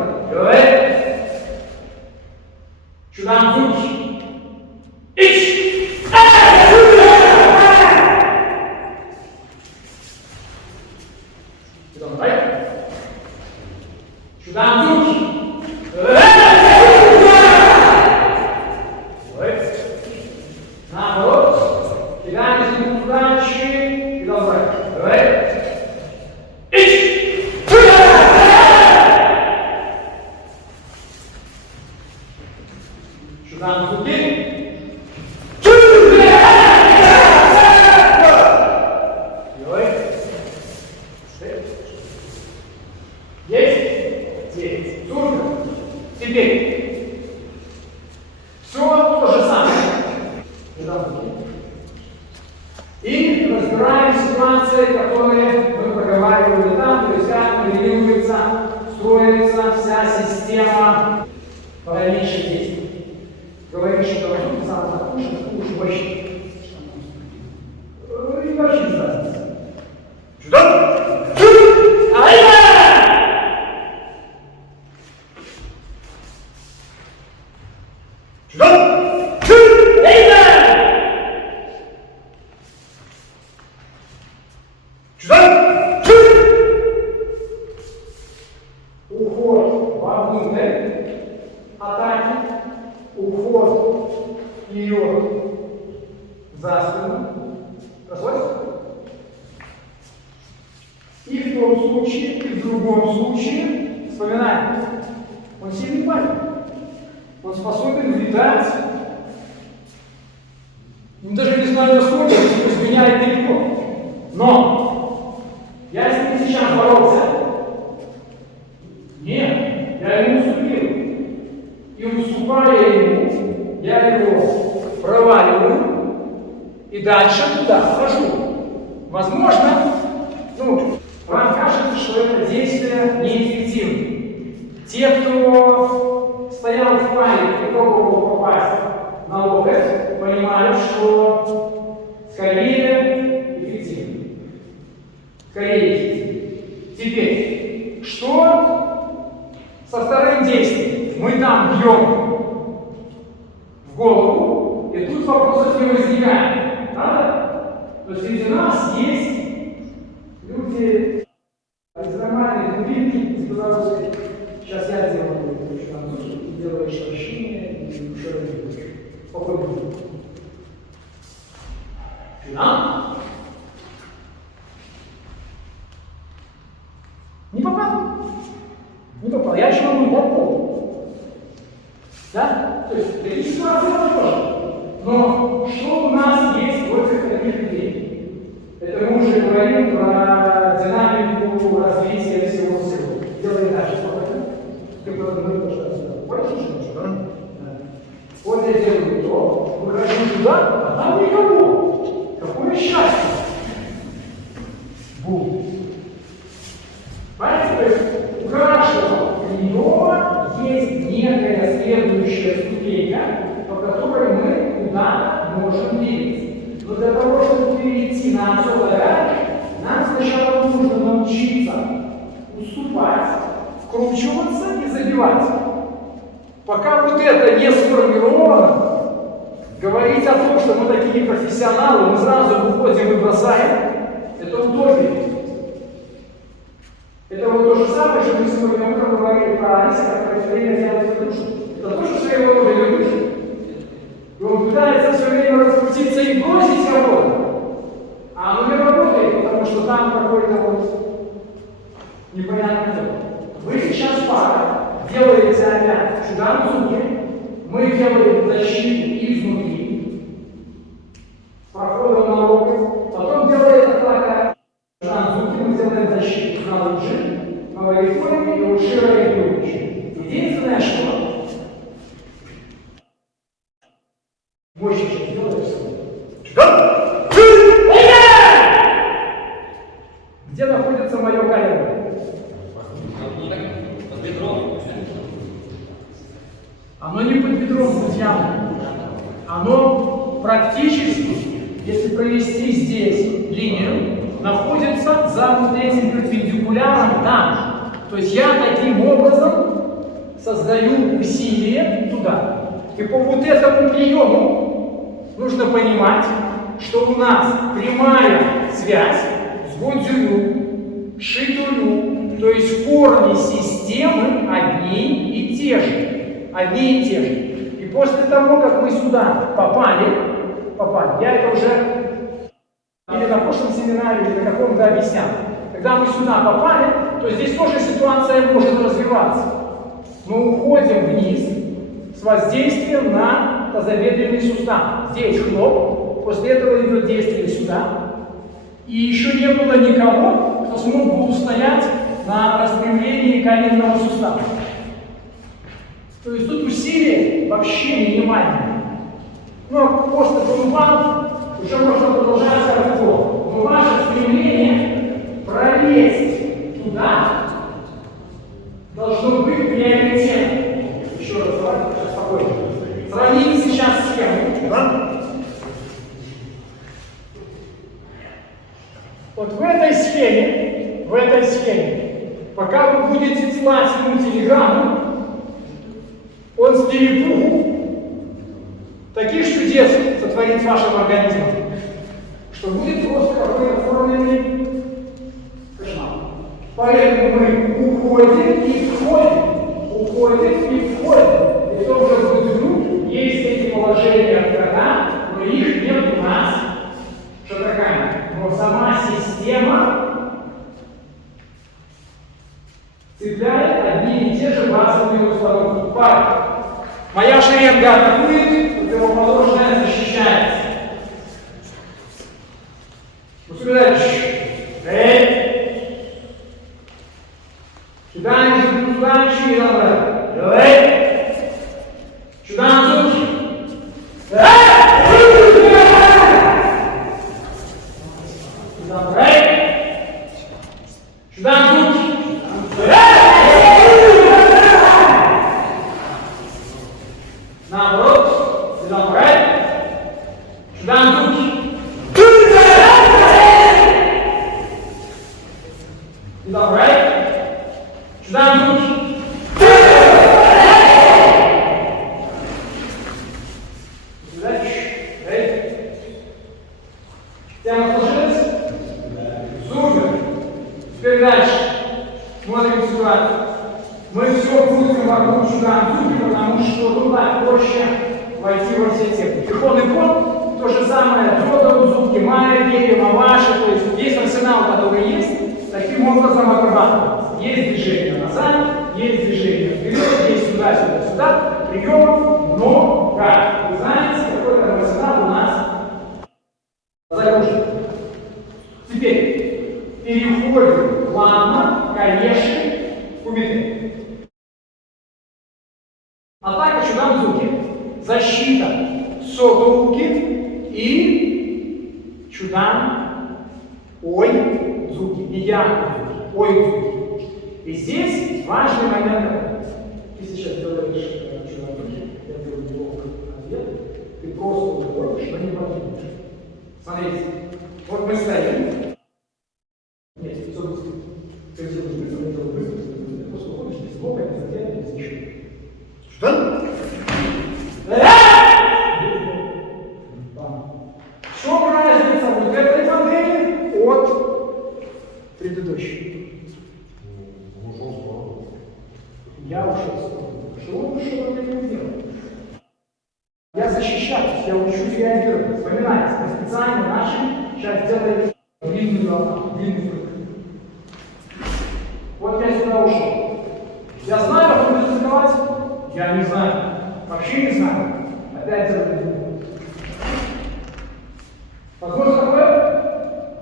Чудам зуки. Ич! Чудам зуки. Наоборот. Кидаем удачи и добра. Чудам зуки. Есть? Есть. Супер. Теперь. Все то же самое. И разбираем ситуации, которые мы проговаривали там, то есть как моделируется, строится вся система дальнейших действий. Говоришь, что сам закушаешь, кушай вообще. И вообще не разница. Сюда! Уход вовнутрь атаки, уход вперед за спину. Расслабься. И в том случае, и в другом случае, вспоминаем, он сильный парень. Он способен летать. Даже не знаю, насколько, пусть меняет далеко. Но я с ним сейчас боролся. Нет, я ему уступил. И уступая ему, я его проваливаю и дальше туда вхожу. Возможно, вам кажется, что это действие неэффективно. Те, кто стоял в паре и пробовал попасть на локоть, понимают, что скорее эффективно. Скорее эффективно. Теперь, что со вторым действием? Мы там бьем в голову, и тут вопросов не возникает. Правда? То есть среди нас есть люди из нормальной глубинки, из белорусской. Сейчас я делаю и делаешь ощущение, и еще раз. Спокойно. Да? Не попал? Не попал. Я еще могу попал. Да? То есть такие ситуации возможны. Но что у нас есть против таких людей? Это мы уже говорим про динамику развития всего. Делай дальше. Вот я делаю то, выхожу туда, а там никого. Какое счастье! Бум. Понимаете, у каждого приема есть некая следующая ступенька, по которой мы куда-то можем двигаться. Но для того, чтобы перейти на особый ранг, нам сначала нужно научиться уступать, вкручиваться и забивать. Пока вот это не сформировано, говорить о том, что мы такие профессионалы, мы сразу выходим и бросаем, это утопия. Это вот то же самое, что мы сегодня утром говорили про Алиса, которая все время делает душу. Это тоже своего рода ведущий. И он пытается все время раскрутиться и бросить кого-то. А оно не работает, потому что там какой-то вот непонятный кто. Вы сейчас пара делаете опять чуданцуки, мы делаем защиту изнутри, с проходом на локоть, потом делаем атака чуданцуки, мы делаем защиту снаружи, на ларифоне и ушира и плечи. Единственное, что больше сейчас делаешь. Где находится мое колено? Под бедром. Оно не под бедром, друзья. Оно практически, если провести здесь линию, находится за вот этим перпендикуляром там. То есть я таким образом создаю усилие туда. И по вот этому приему нужно понимать, что у нас прямая связь с гундзюю, шитулю, то есть корни системы одни и те же. Одни и те же. И после того, как мы сюда попали, я это уже или на прошлом семинаре, или на каком-то объяснял. Когда мы сюда попали, то здесь тоже ситуация может развиваться. Мы уходим вниз с воздействием на тазобедренный сустав. Здесь хлоп, после этого идет действие сюда. И еще не было никого, кто смог бы устоять на распрямлении коленного сустава. То есть тут усилие вообще минимальное. Но после полупан уже можно продолжать разговор. Но ваше стремление пролезть туда должно быть приоритетом. Еще раз, давайте спокойно. Сравните сейчас схему. Да? Вот в этой схеме, пока вы будете слать ему телеграмму, он с перепугу таких чудес сотворит с вашим организмом, что будет просто какой-то форменный кошмар. Поэтому мы уходим и входим, уходим и входим. И в том же гундзю есть эти положения крана, но их нет у нас в шатакане. Но сама система цепляет одни и те же базовые установки. Пара. Моя шеренга атакует, противоположная защищается. Усугуляющий. Сюда не живут, сюда не живут. Сюда на звуки. Схема сложилась? Супер. Теперь дальше. Смотрим ситуацию. Мы все крутим вокруг сюда зубки, потому что туда проще войти во все техники. Переходный ход, то же самое, Федор, зубки, Майя, Герия, Маваши, то есть есть арсенал, который есть, таким образом отрабатывается. Есть движение назад, есть движение вперед, есть сюда, сюда, сюда, приемов много. Вы знаете, какой там арсенал у нас загружен. Теперь переходим плавно, конечно, к кумите. Атака чудам-зуки, защита сотулки и чудам-ой-зуки, не я-зуки, ой-зуки. И здесь важный момент. Ты сейчас делаешь чудам-зуки, я делаю блок ответ, ты просто уходишь, но не поднимешь. Смотрите, вот мы стоим. Нет, все быстро. Все быстро, ты просто уходишь без блока, без ответа, без ничего. Что? В чем разница вот этой модели от предыдущей? Я ушел. Что он ушел, он не делал? Я защищаюсь, я учусь реагировать. Вспоминайте, мы специально начали сейчас делать длинный крюк. Вот я сюда ушел. Я знаю, как буду атаковать? Я не знаю. Вообще не знаю. Опять делаю. Возможно такое?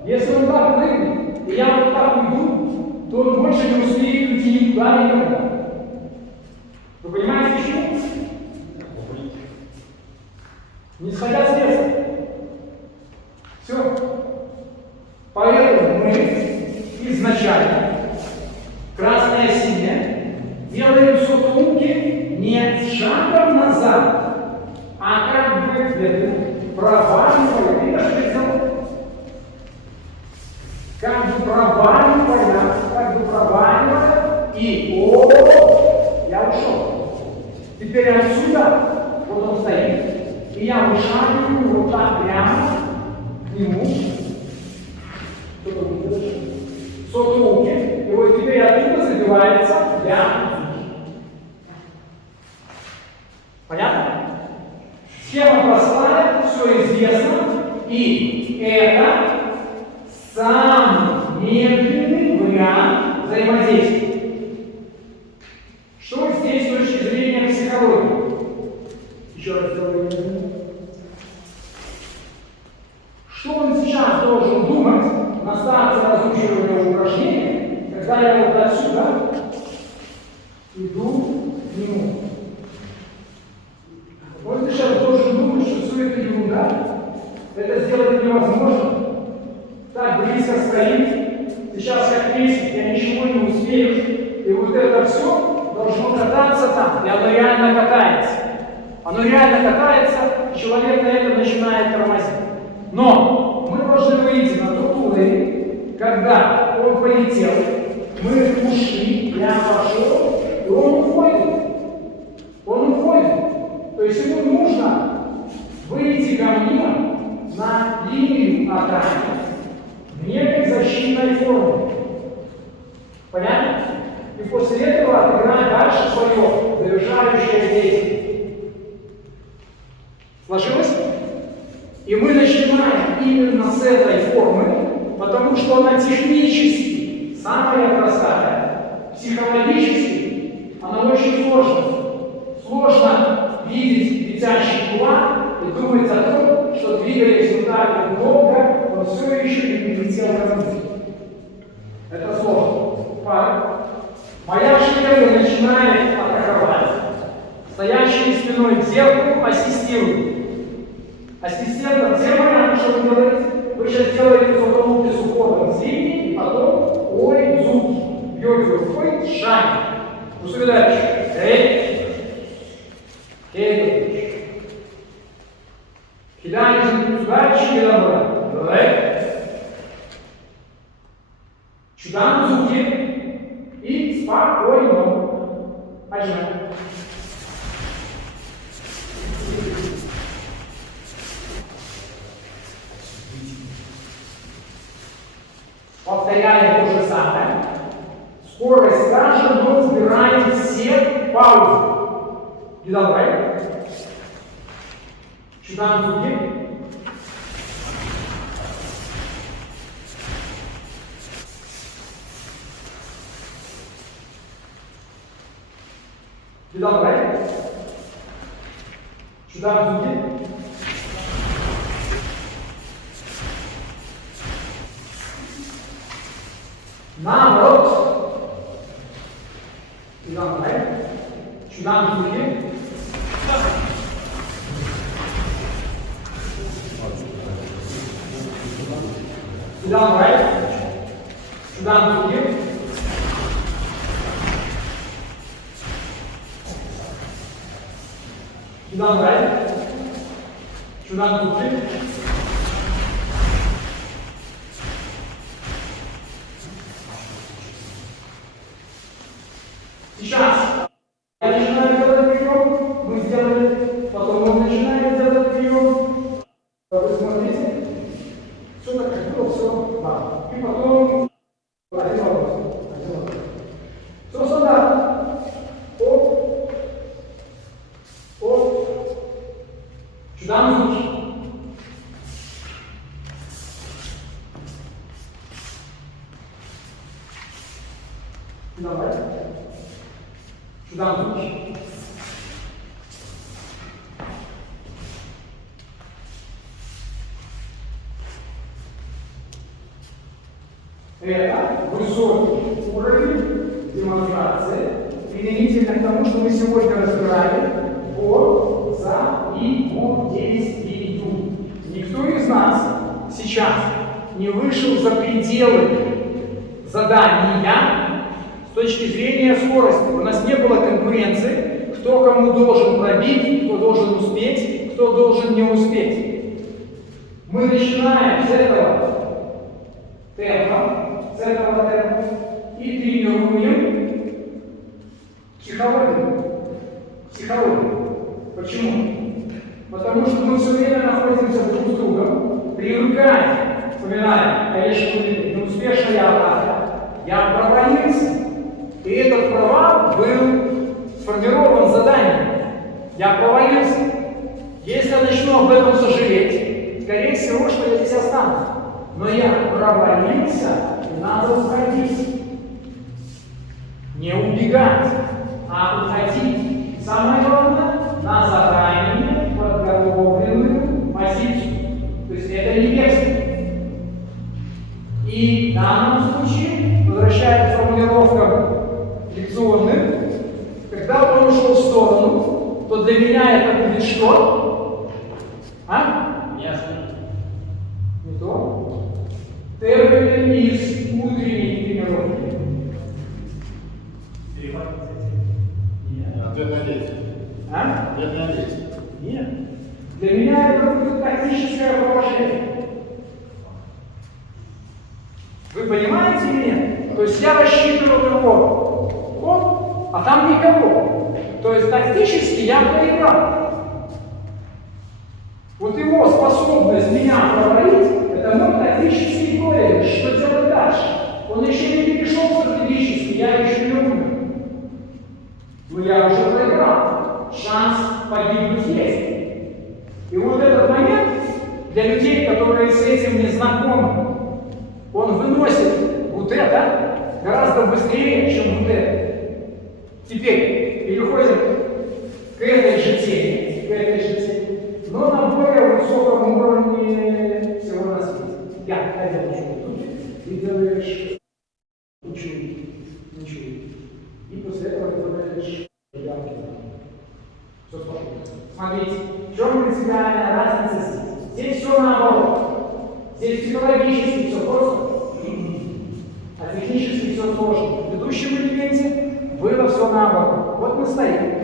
Если он так прыгнет, и я вот так уйду, то он больше не успеет уйти никуда, никуда. Вы понимаете, почему? Не сходя с места. Все. Поэтому мы изначально, красное и синее, делаем сутулки не с шагом назад, а как бы вверх, проваливая, видишь, что сделал? Как бы проваливая, и я ушел. Теперь отсюда, вот он стоит, и я вышагиваю вот так прямо к нему. Что-то выделаешь? Сотулки. И вот теперь оттуда забивается я. Понятно? Схема простая, все известно. И это самый медленный вариант взаимодействия. Что здесь с точки зрения психологии? Еще раз делаю. Что он сейчас должен думать на старте разучивания упражнения, когда я вот отсюда иду к нему? Он сейчас должен думать, что все это ерунда, это сделать невозможно. Так близко стоит, сейчас как весит, я ничего не успею. И вот это все должно кататься там, и оно реально катается. Оно реально катается, и человек на этом начинает тормозить. Но мы должны выйти на тот уровень, когда он полетел, мы ушли, я пошел, и он уходит. Он уходит. То есть ему нужно выйти ко мне на линию атаки в некой защитной форме. Понятно? И после этого отыграть дальше свое завершающее действие. Сложилось? И мы начинаем именно с этой формы, потому что она технически самая простая, психологически она очень сложная. Сложно видеть летящий кулак и думать о том, что двигаясь вот так долго, он все еще не прилетел к концу. Это сложно. Пара. Моя шлема начинает атаковать. Стоящий спиной к зеркалу ассистирует. Ассистент, где вариант, что вы делаете? Вы сейчас делаете сотулки с уходом с линии, и потом ой-зуки. Бьете рукой, шаг. Усугубляющий. Эй. Эй. Кидаешь сюда, чили обратно. Давай. Чудам-зуки. И спокойно. Отжимай. Повторяем то же самое. Скорость та же, но убираем все паузы. И давай. Читаем звуки. И давай. Читаем звуки. Наоборот. И давай. Читаем звуки. Down right, down to here. Down right, down to here. Сейчас я начинаю делать прием, мы сделали, потом мы начинаем делать прием. Вы смотрите. Все так, как было, все, да. И потом один вопрос. Все стандартно. Оп. Оп. Сюда звуки. Давай. Сюда звуки. Это высокий уровень демонстрации, применительно к тому, что мы сегодня разбирали по, за, и, по, действию. Никто из нас сейчас не вышел за пределы задания с точки зрения скорости. У нас не было конкуренции, кто кому должен пробить, кто должен успеть, кто должен не успеть. Мы начинаем с этого темпа, и тренируем психологию. Почему? Потому что мы все время находимся друг с другом, привыкаем, вспоминаем, конечно, неуспешная атака, я провалился. И этот провал был сформирован заданием. Я провалился. Если я начну об этом сожалеть, скорее всего, что я здесь останусь. Но я провалился, и надо уходить. Не убегать, а уходить. Самое главное, на заранее подготовленную позицию. То есть это не бегство. И в данном случае, возвращаясь к формулировкам лекционных, когда он ушел в сторону, то для меня это будет что? А? Ясно. Не то? Термин из утренней тренировки. Ответ на 10. А? Ответ на 10. Нет. Для меня это будет тактическое положение. Вы понимаете или нет? То есть я рассчитывал его ход, а там никого. То есть тактически я проиграл. Вот его способность меня провалить, это мой тактический проигрыш. Что делать дальше? Он еще не перешел стратегически, я еще не умер. Но я уже проиграл. Шанс погибнуть есть. И вот этот момент для людей, которые с этим не знакомы, он выносит вот это гораздо быстрее, чем вот это. Теперь переходим к этой же теме, но на более высоком уровне всего на свете. Я хотел учу тут, ты делаешь учу. И после этого ты делаешь ямки. Все спокойно. Смотрите, в чем принципиальная разница здесь? Здесь все наоборот. Здесь психологически все просто, а технически все сложно. В предыдущем элементе было все наоборот. Вот мы стоим.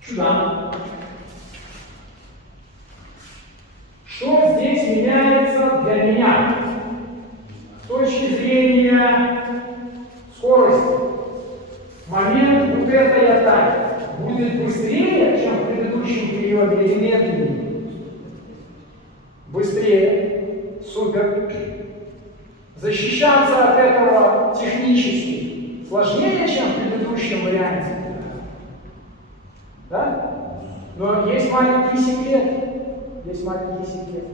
Чудо. Что здесь меняется для меня с точки зрения скорости? Момент вот этой атаки будет быстрее, чем в предыдущем периоде, или медленнее? Быстрее. Супер. Защищаться от этого технически сложнее, чем в предыдущем варианте. Да? Но есть маленький секрет. Есть маленький секрет.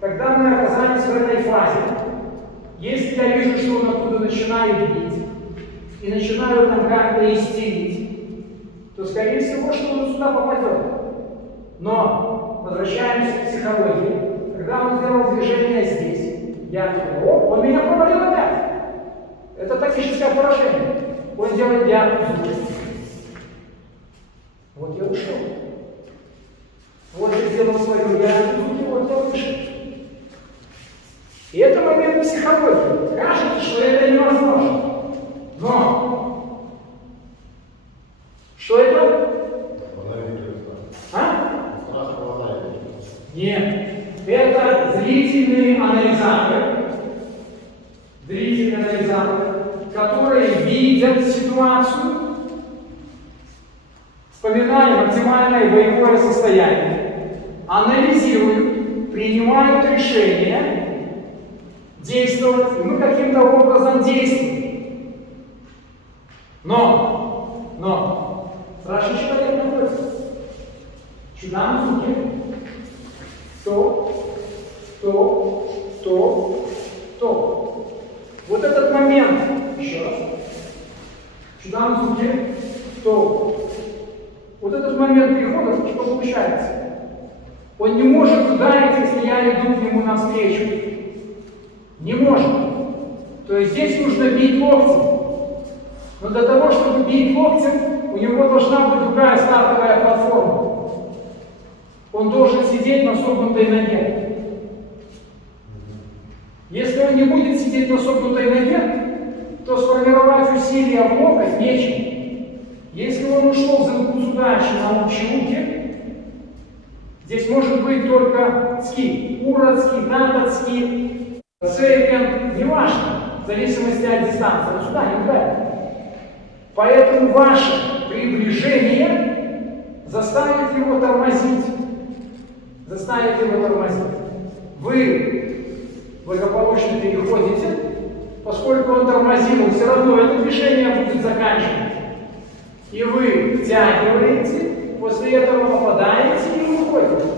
Когда мы оказались в этой фазе, если я вижу, что он оттуда начинает бить, и начинаю там как-то истерить, то, скорее всего, что он сюда попадет. Но возвращаемся к психологии. Когда он сделал движение здесь, я думаю, он меня провалил опять. Это тактическое поражение. Он делает диагноз. Вот я ушел. Вот я сделал свою диагноз, вот я вышел. И это момент психологии. Кажется, что это невозможно. Но что это? А? Нет. Это зрительные анализаторы, которые видят ситуацию, вспоминая максимальное боевое состояние, анализируют, принимают решение действовать, и мы каким-то образом действуем. Но, страшный человек находится. Чудам звуки. То. Вот этот момент, еще раз. Чудам звуки. То. Вот этот момент перехода, что получается? Он не может ударить, если я иду к нему навстречу. Не может. То есть здесь нужно бить локтем. Но для того, чтобы бить локтем, у него должна быть другая стартовая платформа. Он должен сидеть на согнутой ноге. Если он не будет сидеть на согнутой ноге, то сформировать усилия в локоть нечем. Если он ушел за удачи на училке, здесь может быть только ски, уродский, надотский, сейпен, неважно, в зависимости от дистанции, он сюда не ударит. Поэтому ваше приближение заставит его тормозить. Вы благополучно переходите, поскольку он тормозил, все равно это движение будет заканчивать. И вы втягиваете, после этого попадаете и выходите.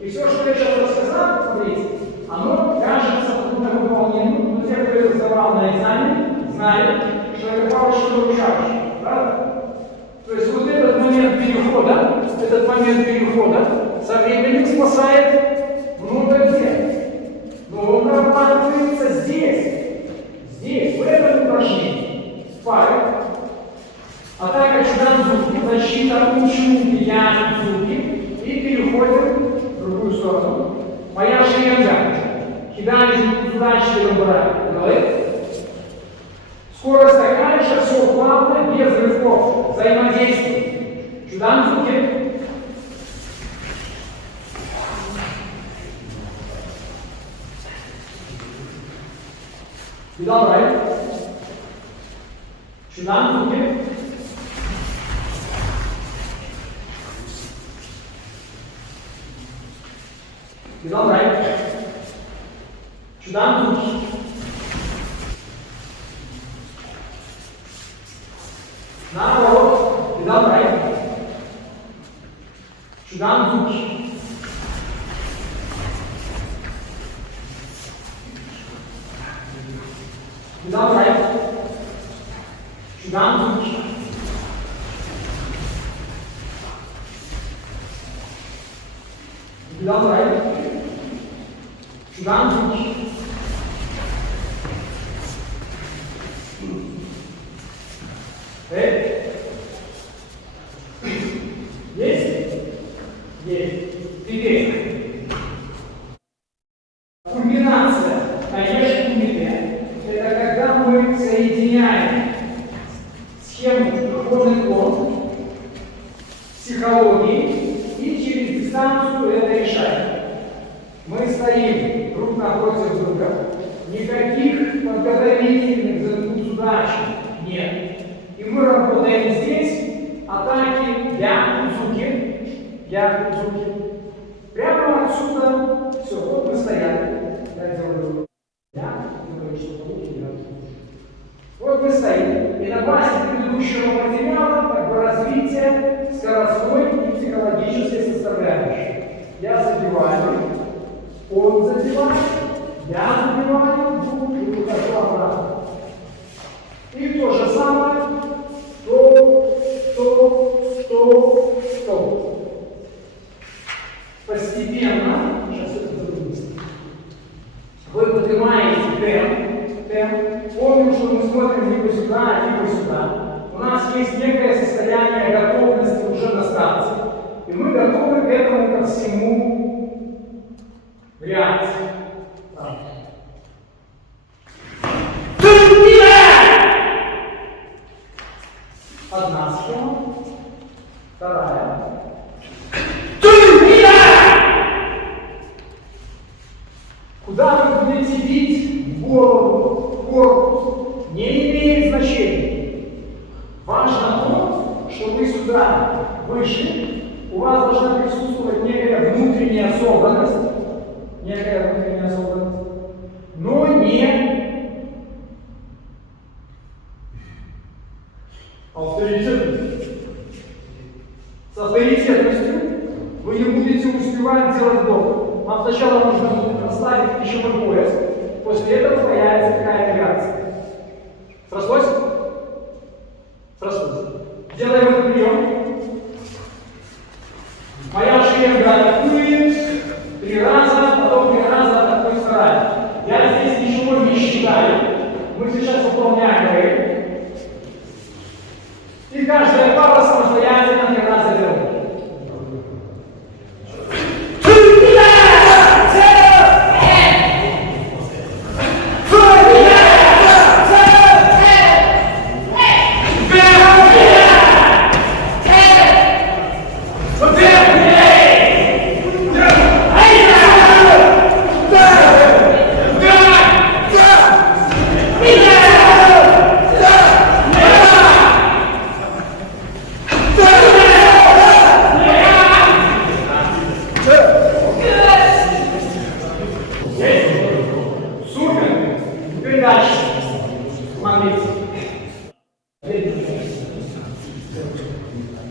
И все, что я сейчас рассказал, смотрите, оно кажется трудно выполнимым, но те, кто это сдавал на экзамене, знают, что это палочно-выручающее. Правда? То есть вот этот момент перехода со временем спасает внутрь взять. Но он прорабатывается здесь, в этом упражнении. Файл. Атака чудан-дзуки, защита учуки, ян-дзуки. И переходим в другую сторону. Моя шиенза. Кидаем удачи выбирать. Скорость такая же, все плавно, без рывков. Взаимодействие. Чудан-дзуки. Middle right. Чудан-дзуки. Middle right. Чудан-дзуки. Наоборот. Middle right. Чудан-дзуки. Middle right. Чудан-дзуки. Middle right. Чудан-дзуки. Есть. Теперь. Кульминация, конечно, это когда мы соединяем схему выходных лог, психологии и через дистанцию это решаем. Мы стоим друг напротив друга, никаких подготовительных задач нет. И мы работаем здесь, атаки я-дзуки. Прямо отсюда, все, вот мы стояли. забиваю, он забивает, я забиваю, и выхожу обратно. И то же самое. Стоп, стоп, стоп, стоп. Постепенно, сейчас это забудется, вы поднимаете темп. Помним, что мы смотрим либо сюда, либо сюда. У нас есть некое состояние готовности уже на старте. И мы готовы к этому ко всему реакции. Так. Одна схема, вторая. Куда вы будете бить? В голову, в корпус, не имеет значения. Важно то, что вы сюда вышли, у вас должна присутствовать некая внутренняя собранность, но не авторитетность. С авторитетностью вы не будете успевать делать блок. Вам сначала нужно будет расслабить пищевой пояс, после этого появится какая-то реакция. Срослось? Срослось. Делаем этот прием. Моя шея атакует 3 раза, потом 3 раза атакует вторая. Я здесь ничего не считаю. Мы сейчас выполняем рейд. И каждая пара самостоятельно 3 раза делает.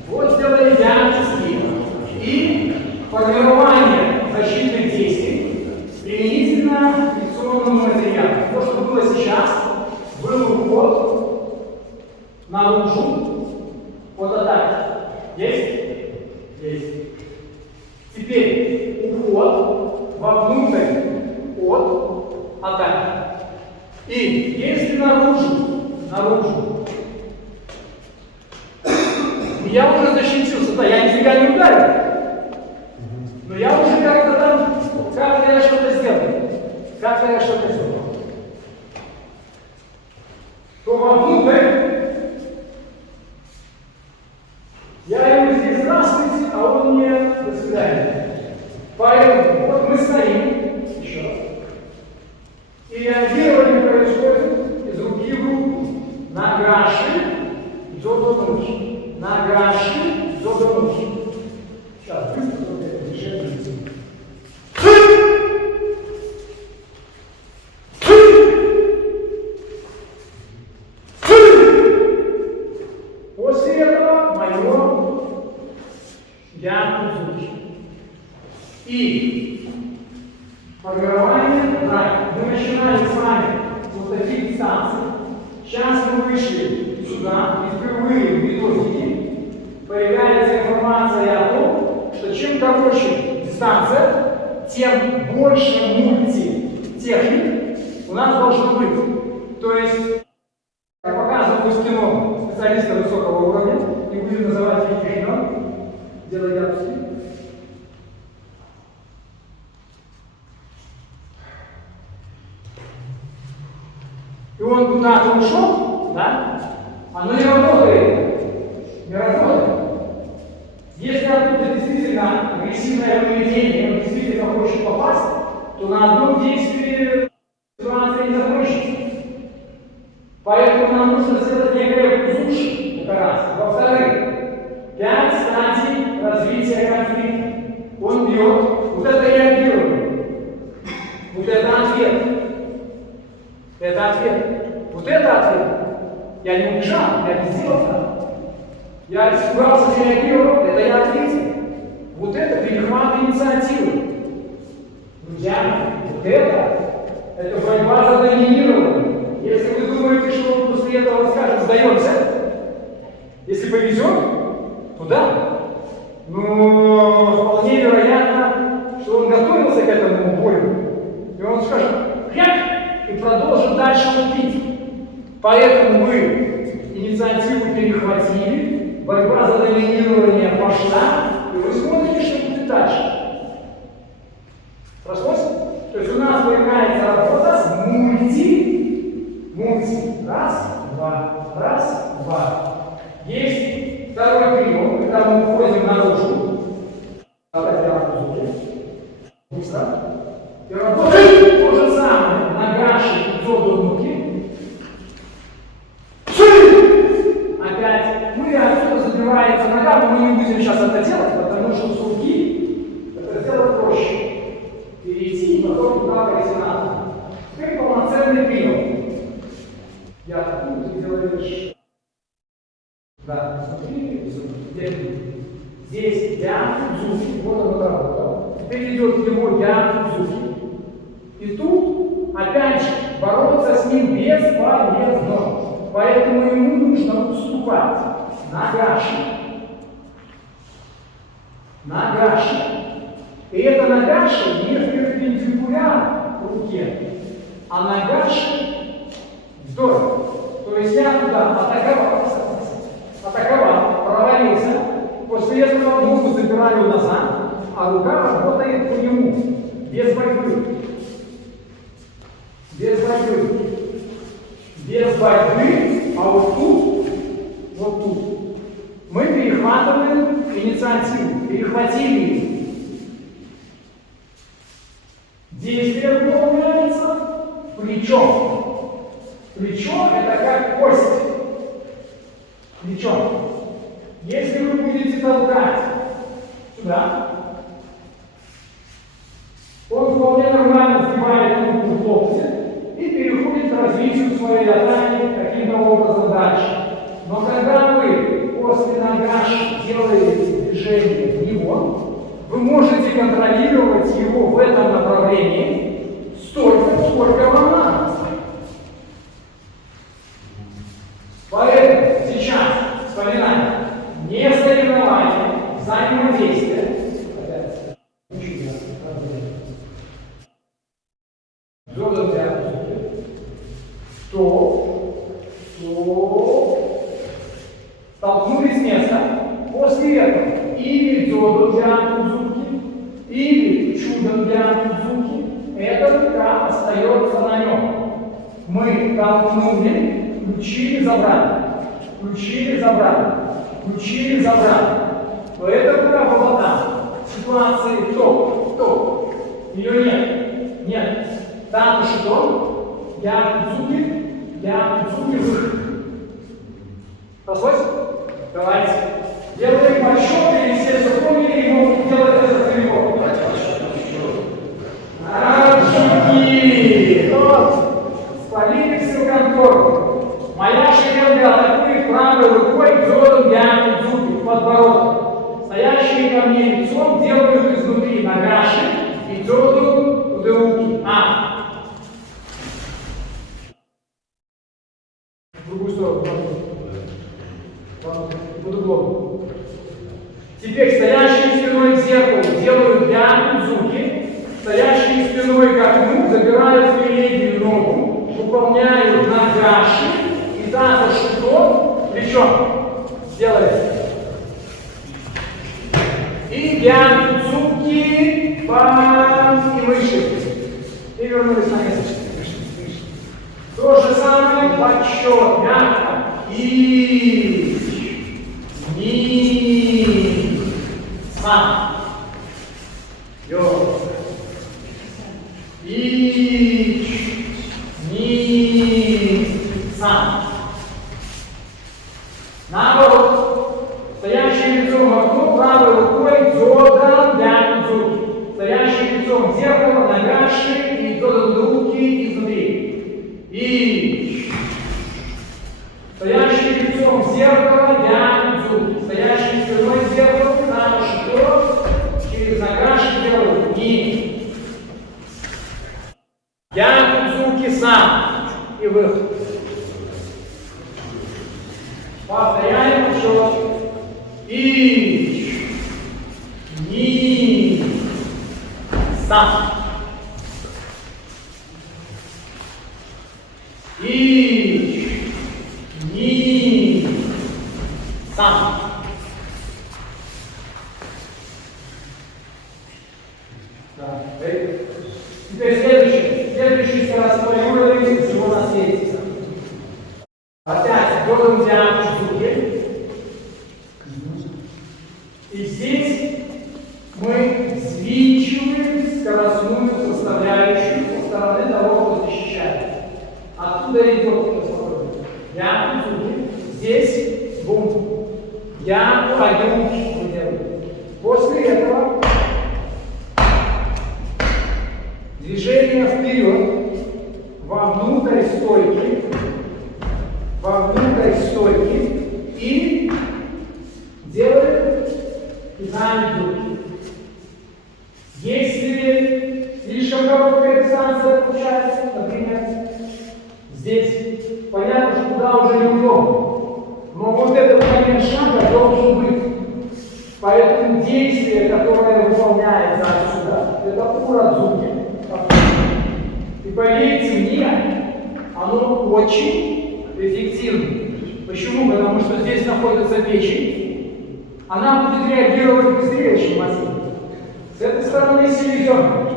Вот сделали диагностики и формирование защитных действий применительно к инфекционному материалу. То, что было сейчас, был уход наружу от атаки. Есть? Есть. Теперь уход вовнутрь от атаки. И если наружу, я уже защитился, да, я нифига не ударил. Но я уже как-то там, как-то я что-то сделал. То вовнутрь я ему здесь здравствуйте, а он мне до свидания. Поэтому вот мы стоим, еще раз. И реагирование происходит из руки в руку. Нагаши до ночи. Нагаши до ночи. Сейчас быстро вот это движение. После этого мое я звуки. И формирование, да, мы начинали с вами вот таких дистанций. Сейчас мы вышли сюда, и впервые в методике появляется информация о том, что чем короче дистанция, тем больше мультитехник у нас должно быть. То есть, я показываю в кино специалиста высокого уровня, и будем называть великих имен, делай яркости. И он куда-то ушел, да? Оно не работает. Не работает. Если оттуда действительно агрессивное поведение, он действительно хочет попасть, то на одном действии ситуация не закончится. Поэтому нам нужно сделать некое пузуши, это раз. Во-вторых, 5 стадий развития конфликта. Он бьет, вот это реагирует. Вот это ответ. Это ответ. Вот это ответ. Я не убежал, я не сделал так. Я испугался, реагировал, это я ответил. Вот это перехват инициативы. Друзья, вот это борьба за доминирование. Если вы думаете, что он после этого скажет «сдаемся», если повезет, то да. Но вполне вероятно, что он готовился к этому бою. И он скажет «хряк» и продолжит дальше лупить. Поэтому вы инициативу перехватили, борьба за доминирование пошла, и вы смотрите, что будет дальше. Прошлось? То есть у нас появляется работа с мульти. Раз, два, раз, два. Есть второй прием, когда мы уходим наружу. Давайте работаем. Быстро. И работаем то же самое. Нагаши и руки. Опять. Мы отсюда забивается нога, но мы не будем сейчас это делать, потому что с руки это сделать проще. Перейти и потом туда пойти надо. Теперь полноценный прием. Я атакую, ты делаешь. Да, смотри, здесь я Дзуки, вот он работал. Теперь идет его я Дзуки. И тут, опять же, бороться с ним бесполезно. Поэтому ему нужно уступать. Нагаши. И эта нагаши не перпендикулярна руке, а нагаши вдоль. То есть я туда атаковал, провалился, после этого ногу забираю назад, а рука работает по нему, без борьбы. Без борьбы, а вот тут, мы перехватываем инициативу, перехватили ее. Действие выполняется плечом. Плечо это как кость. Плечом. Если вы будете толкать сюда, он вполне нормально сгибает руку в локте и переходит к развитию своей атаки каким-то образом дальше. Но когда вы после нагаши делаете движение в него, вы можете контролировать его в этом направлении столько, сколько вам надо. Поэтому сейчас вспоминаем не соревнование, взаимодействие. Дзёдан Дзюки. Столкнулись с места. После этого или Дзёдан Дзюки, или Чудан Дзюки, эта рука остается на нем. Мы толкнули, включили, забрали. Но эта рука была там. В ситуации топ. Ее нет. Там что? Я Дзюки выход. Прослось? Давайте. Делаем подсчет, и все запомнили, и могут делать это за него. Офигеть! Спалили всю контору. Моя шеренга атакует правой рукой Дзёдан Дзюки в подбородок. Стоящие ко мне лицом делают изнутри нагаши и Дзёдан Дзюки. В другую сторону. Под углом. Теперь стоящие спиной к зеркалу делают Дзюки. Стоящие спиной к окну забирают переднюю ногу, выполняют нагаши и даже шутон плечом сделали. И Дзюки, бам, и вышли. И вернулись на место. То же самое подсчет, мягко. И ни, сам. И ни, сам. Наоборот. Стоящий лицом в окно, правой рукой Дзёдан Дзюки. Стоящий лицом в зеркало, нагаши и Дзёдан Дзюки изнутри. И стоящий лицом в зеркало, Дзюки. Стоящий спиной в зеркало, через нагаши делают ни. и сам, и выход. Повторяем еще. И, ни, сам. И, ни, сам. Да. Теперь следующий скоростной уровень всего на свете. Опять делаем диаметр звуки. И здесь мы взвинчиваем скоростную составляющую со стороны того, кто защищает. Оттуда идет диаметр звуки. Здесь бум. Я пойду. После этого движение вперед, вовнутрь стойки и делаем пинание руки. Если слишком короткая дистанция получается, например, здесь, понятно, что туда уже неудобно, но вот этот момент шага должен быть. Поэтому действие, которое выполняется отсюда, это урадзуки. И поверьте мне, оно очень эффективно. Почему? Потому что здесь находится печень. Она будет реагировать быстрее, чем мозги. С этой стороны селезенка.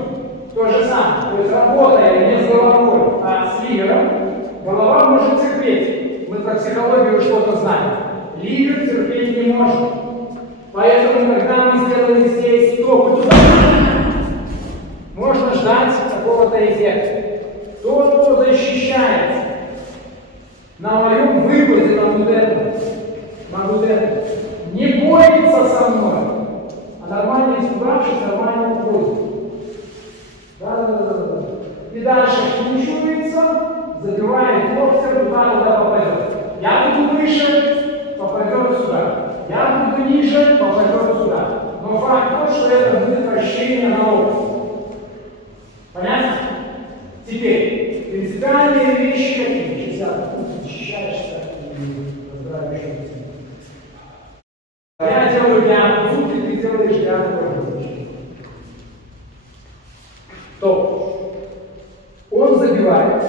То же самое. То есть работая не с головой, а с ливером, голова может терпеть. Мы про психологию что-то знаем. Ливер терпеть не может. Поэтому, когда мы сделали здесь топ и туда, можно ждать какого-то эффекта. Тот, кто защищается, на моем выводе на вот это, не борется со мной, а нормально испугавшись, нормально уходит. Да. И дальше вкручивается, забивает локтем, туда попадет. Я буду выше, попадет сюда. Я буду ниже, попадет сюда. Но факт тот, что это будет вращение на локте. Понятно? Теперь, принципиальные вещи какие? Сейчас ты защищаешься и разбираешь что-то. Я делаю диаметр звуки, ты делаешь диаметр звуки. То он забивает,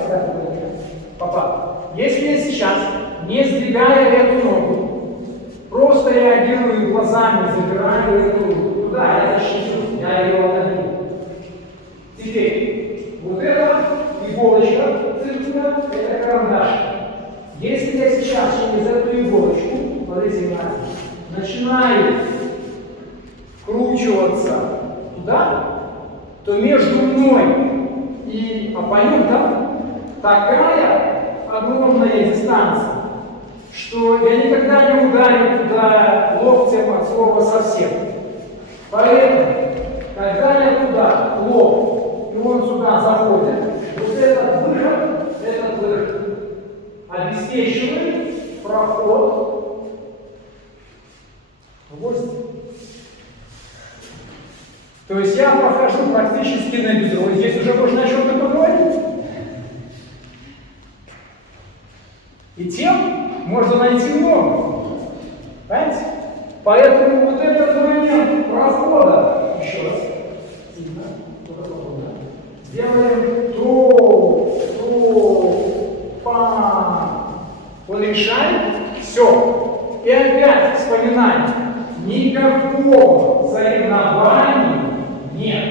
если я сейчас, не сдвигая эту ногу, просто реагирую глазами, забираю эту ногу туда, я защищу, я ее отдаю. Теперь, вот эта иголочка циркуля, это карандаш. Если я сейчас через эту иголочку, смотрите, начинаю вкручиваться туда, то между мной и оппонентом такая огромная дистанция, что я никогда не ударю туда локтем от слова совсем. Поэтому, когда я туда лоб, и он сюда заходит, вот этот выход обеспечивает проход в гости. То есть я прохожу практически на бедро. Здесь уже можно о чем-то поговорить. И тем можно найти много. Понимаете? Поэтому вот этот момент прохода, еще раз, делаем па. Он решает, все. И опять вспоминаем, никакого соревнования нет.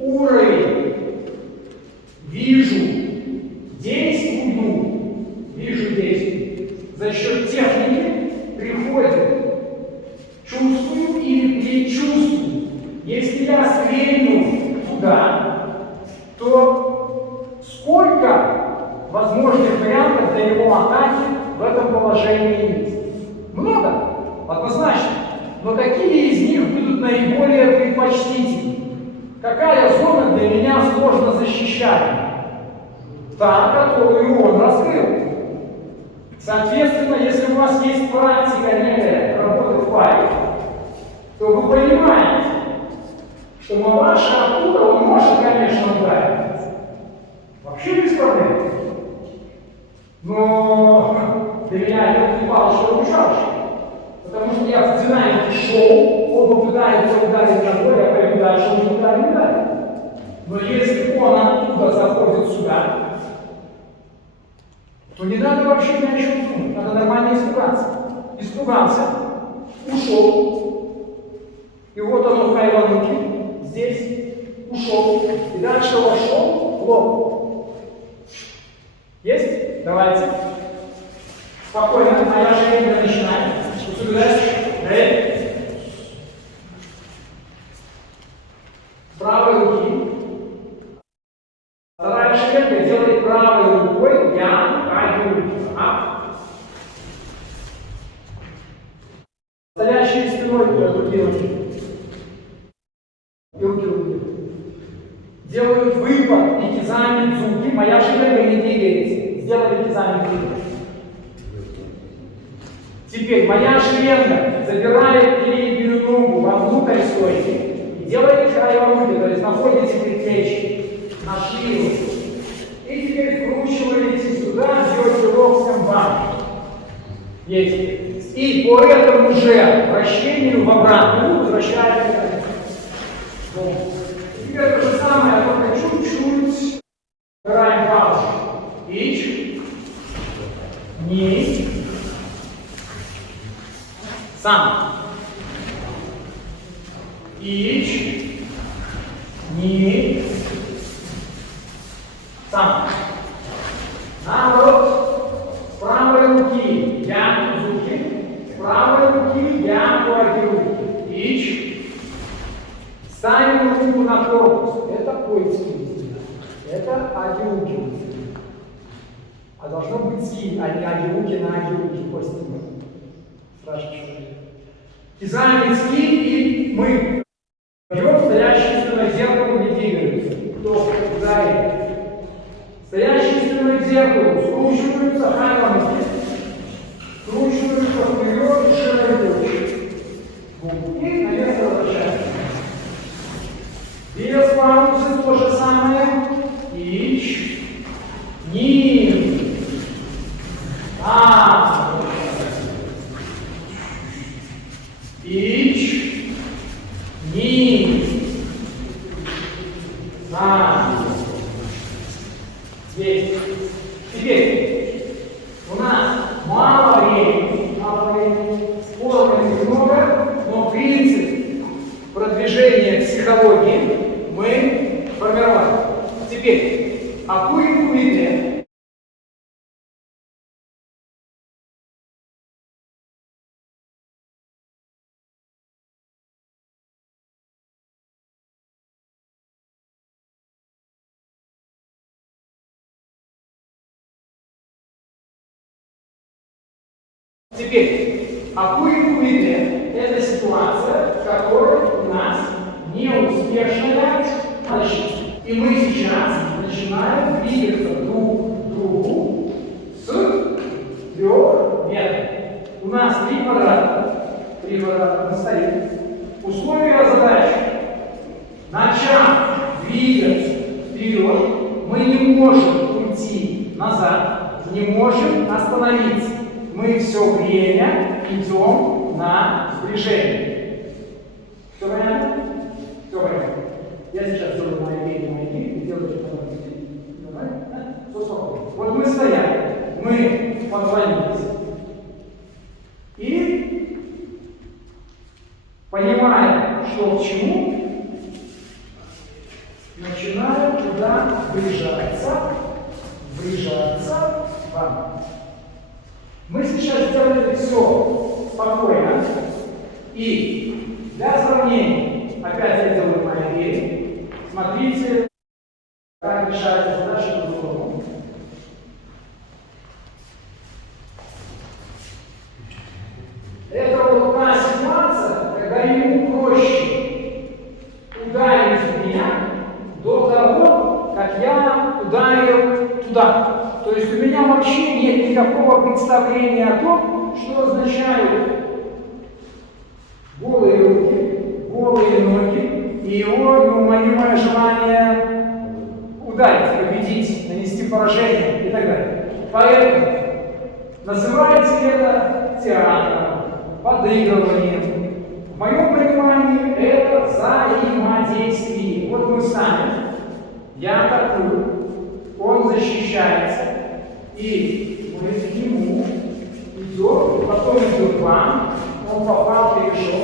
Уровень. Вижу, действую. За счет техники приходит чувствую или предчувствую. Если я стрельну туда, то сколько возможных вариантов для его атаки в этом положении есть? Много, однозначно. Но какие из них будут наиболее предпочтительны? Какая зона для меня сложно защищаемая? Та, которую он раскрыл. Соответственно, если у вас есть практика некая работы в паре, то вы понимаете, что Маваша оттуда он может, конечно, ударить. Вообще без проблем. Но для меня это не палочка-выручалочка. Потому что я в динамике шоу, оба пытаются ударить ногой, я пойду дальше, он не ударит. Но если он оттуда заходит сюда, то не надо вообще ни о чем думать, надо нормально испугаться. Испугался, ушел, и вот оно хайвануки, здесь, ушел, и дальше вошел в лоб. Есть? Давайте. Спокойно, моя шея начинает. Правой руки. Вторая шеренга делает правой рукой я, руки. Стоящие спиной руки. И руки. Делают выпад и кизами дзуки. Моя шеренга не двигается. Сделали кизами дзуки. Теперь моя шеренга забирает переднюю ногу вовнутрь стойки и делает хайвануки, то есть находите предплечье на шею. И теперь вкручиваете сюда, бьете локтем вам. Есть. И по этому же вращению в обратную возвращаете. Теперь то же самое, только чуть-чуть. Убираем палочку. Ич. Ни. Сам. Ич. Ни. Сам. Наоборот. С правой руки я руки. С правой руки я руки. Ич. Ставим руку на корпус. Это польский язык. Это агиуки. А должно быть ски, а не агиуки на агиуки. Кости. Страшно. Кизами ски, и мы. Берем стоящие спиной к зеркалу, не двигаются. Кто ударит? Стоящие спиной к зеркалу скручиваются, хайвануки. Скручиваются вперед и широко. И на место возвращаемся. Без паузы то же самое. Ич. Ни. А. Ич. Ни. А. Здесь. Теперь у нас мало времени. Споров немного, но принцип продвижения психологии мы формировали. Теперь, акурику виде. Теперь, акурику виде – это ситуация, в которой у нас неуспешная защита. И мы сейчас начинаем двигаться друг к другу с 3 метров. У нас 3 квадрата. 3 квадрата на столе. Условия задачи. Начав двигаться вперед, мы не можем уйти назад, не можем остановиться. Мы все время идем на сближение. Все понятно? Все понятно. Я сейчас делаю мои и делаю это. Давай. Все спокойно. Вот мы стояли, мы позвонились. И понимая, что к чему, начинаем туда вближаться вам. Мы сейчас сделали все спокойно. И для сравнения, опять я делаю мои. Смотрите, как решается задача по-другому. Это вот та ситуация, когда ему проще ударить в меня до того, как я ударил туда. То есть у меня вообще нет никакого представления о том, что означают голые руки, голые ноги и его неумолимое желание ударить, победить, нанести поражение и так далее. Поэтому называется это театром, подыгрыванием. В моем понимании это взаимодействие. Вот мы сами, я атакую, он защищается, и мы к нему идем, потом идет к вам, он попал, перешел.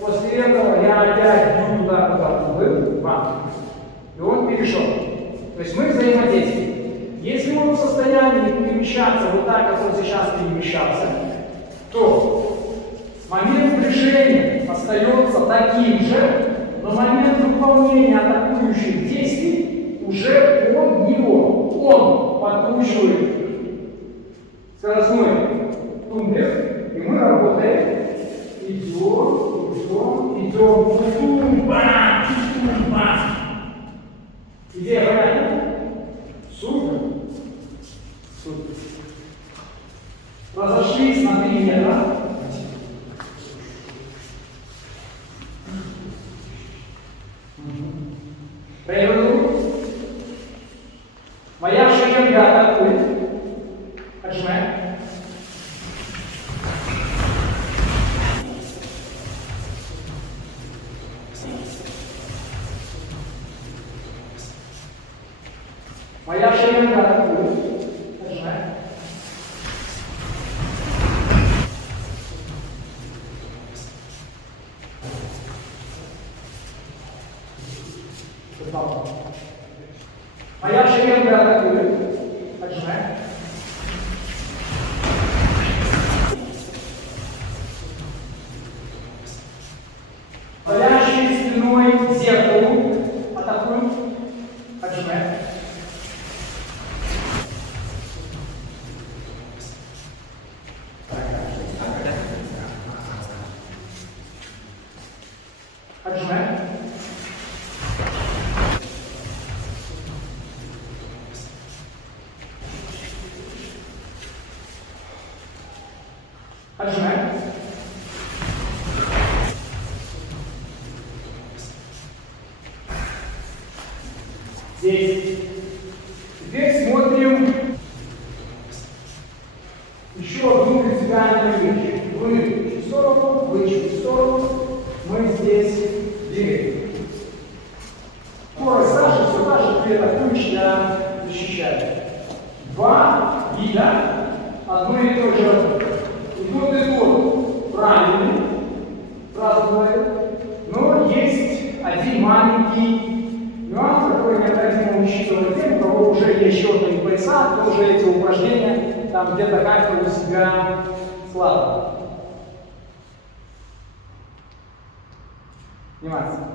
После этого я опять бью туда, куда он был, вам, и он перешел. То есть мы взаимодействуем. Если он в состоянии перемещаться вот так, как он сейчас перемещался, то момент решения остается таким же, но момент выполнения атакующих действий уже под него. Он подкручивает скоростной тумблер, и мы работаем. Идем. Тум-бам. Идея понятна? Супер. Разошлись на 3 метра. Проявил. Моя шеренга атакует. Отжимаем. Моя шеренга атакует. Отжимаем. Моя шеренга атакует. Отжимаем. Стоящий спиной к зеркалу. Атакуем. Отжимаем. Отжимаем. Отжимаем. Здесь. Теперь смотрим еще одну вертикальную вещь. Вы чуть в сторону, вы чуть в сторону. Мы здесь двигаем. Скорость Саши все та же, при атакующий, я защищаю. 2 вида одной и той же работы. И тот правильный, сразу говорю, но есть один маленький нюанс, который необходимо учитывать тем, у кого уже есть счетные пояса, кто уже эти упражнения там где-то как-то у себя складывает. Внимательно.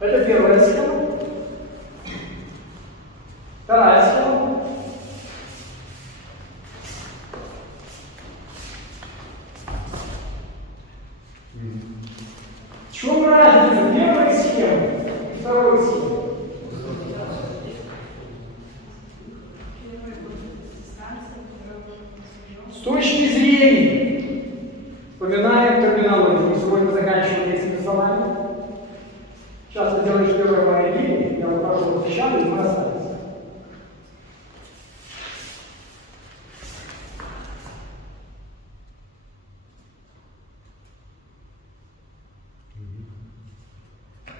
Это первая схема. Вторая схема. В чем разница первой схемы и второй схемы? С точки зрения, вспоминаем терминологию, мы сегодня заканчиваем этими словами. Сейчас ты делаешь первое моя идея, я ухожу в пещеру, и мы остались.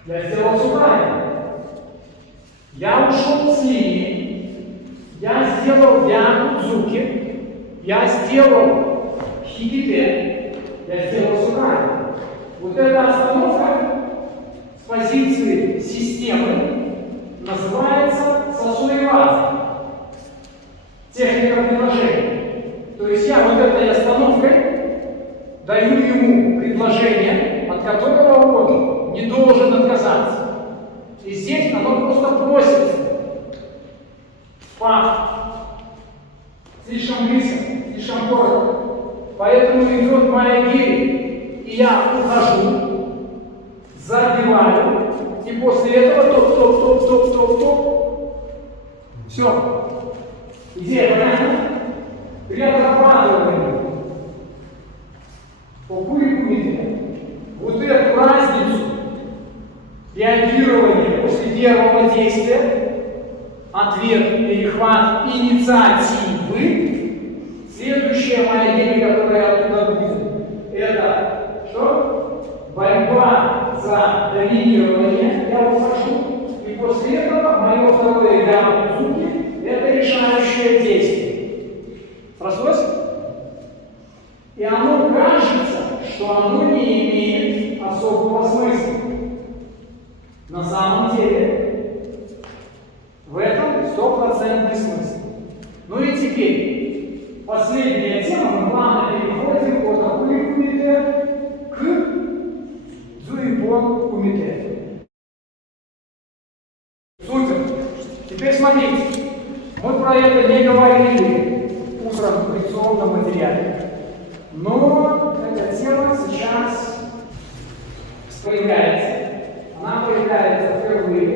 Я сделал все правильно. Я ушел с линии, я сделал Янудзуки, я сделал Хиките, я сделал все правильно. Вот эта остановка с позиции системы называется сосуеваза, техника предложения. То есть я вот этой остановкой даю ему предложение, от которого он не должен отказаться. И здесь оно просто просится. Факт. Слишком близко, слишком коротко. Поэтому идет моя гиря, и я ухожу, забиваю, и после этого топ. Все. Идея понятна? Переотрабатываем. По курику медленно. вот эту разницу реагирования после первого действия, ответ, перехват, инициативы, следующая моя идея, которая оттуда будет, это что? Борьба за доминирование, я ухожу, и после этого мое второе я в это решающее действие. Срослось? И оно кажется, что оно не имеет особого смысла. На самом деле, в этом стопроцентный смысл. Ну и теперь, последняя тема, мы плавно переходим от акули-кумите к дзуипон-кумите. Супер. Теперь смотрите, мы про это не говорили утром в лекционном материале, но эта тема сейчас появляется. Она появляется впервые.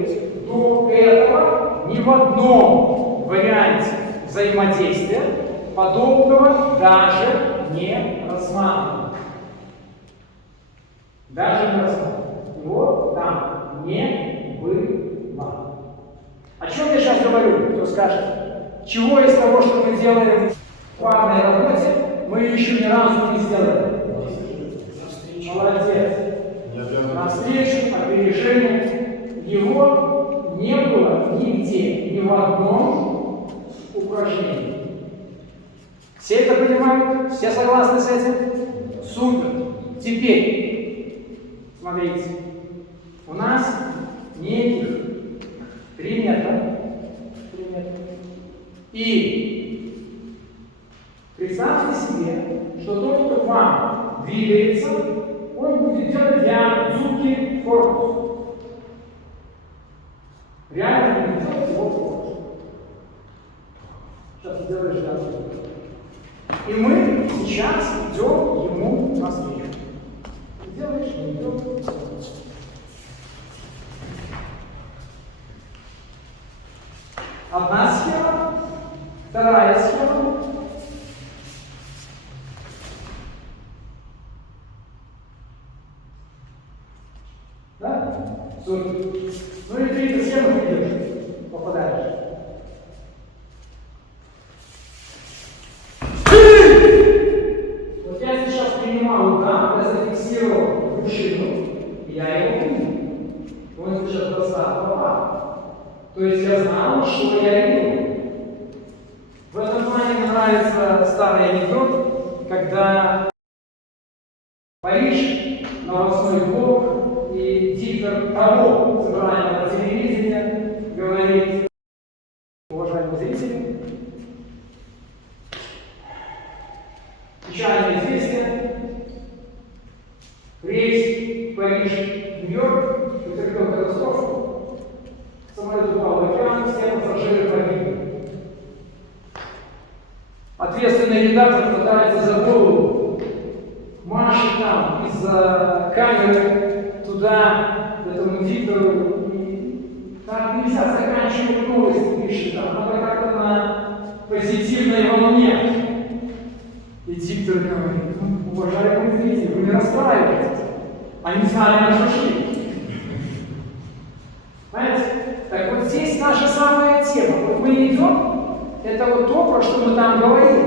До этого ни в одном варианте взаимодействия подобного даже не рассматривали. Даже не рассматривали. Его там не было. О чем я сейчас говорю? Кто скажет? Чего из того, что мы делаем в парной работе, мы еще ни разу не сделали? Молодец. Навстречу, опережению. Его не было нигде, ни в одном упражнении. Все это понимают? Все согласны с этим? Супер. Теперь, смотрите, у нас неких 3 метра. И представьте себе, что тот, кто к вам двигается, он будет делать для дзуки корпус. Реально будет делать его корпус. Сейчас сделаешь для дзуки. И мы сейчас идем ему навстречу. Делаешь, не идем. Одна схема, вторая схема. Да? Супер. Ну и третья схема ты идешь, попадаешь. Вот я сейчас принимал удар, я зафиксировал мужчину, и я его принял. Он сейчас достал попал. То есть я знал, что я иду. В этом плане мне нравится старый анекдот, когда Париж, новостной блок, и диктор того центрального телевидения говорит: уважаемые зрители, печальное известие, рейс Париж-Нью-Йорк потерпел катастрофу, самолет упал в океан, все пассажиры погибли. Ответственный редактор хватается за голову, машет там из-за камеры туда, этому диктору, и так нельзя заканчивать новости, пишет там, надо как-то на позитивной волне. И диктор говорит: уважаемые зрители, вы не расстраивайтесь, они знали наш шашлык. Понимаете? Так вот здесь та же самая тема. Вот мы идем, это вот то, про что мы там говорили.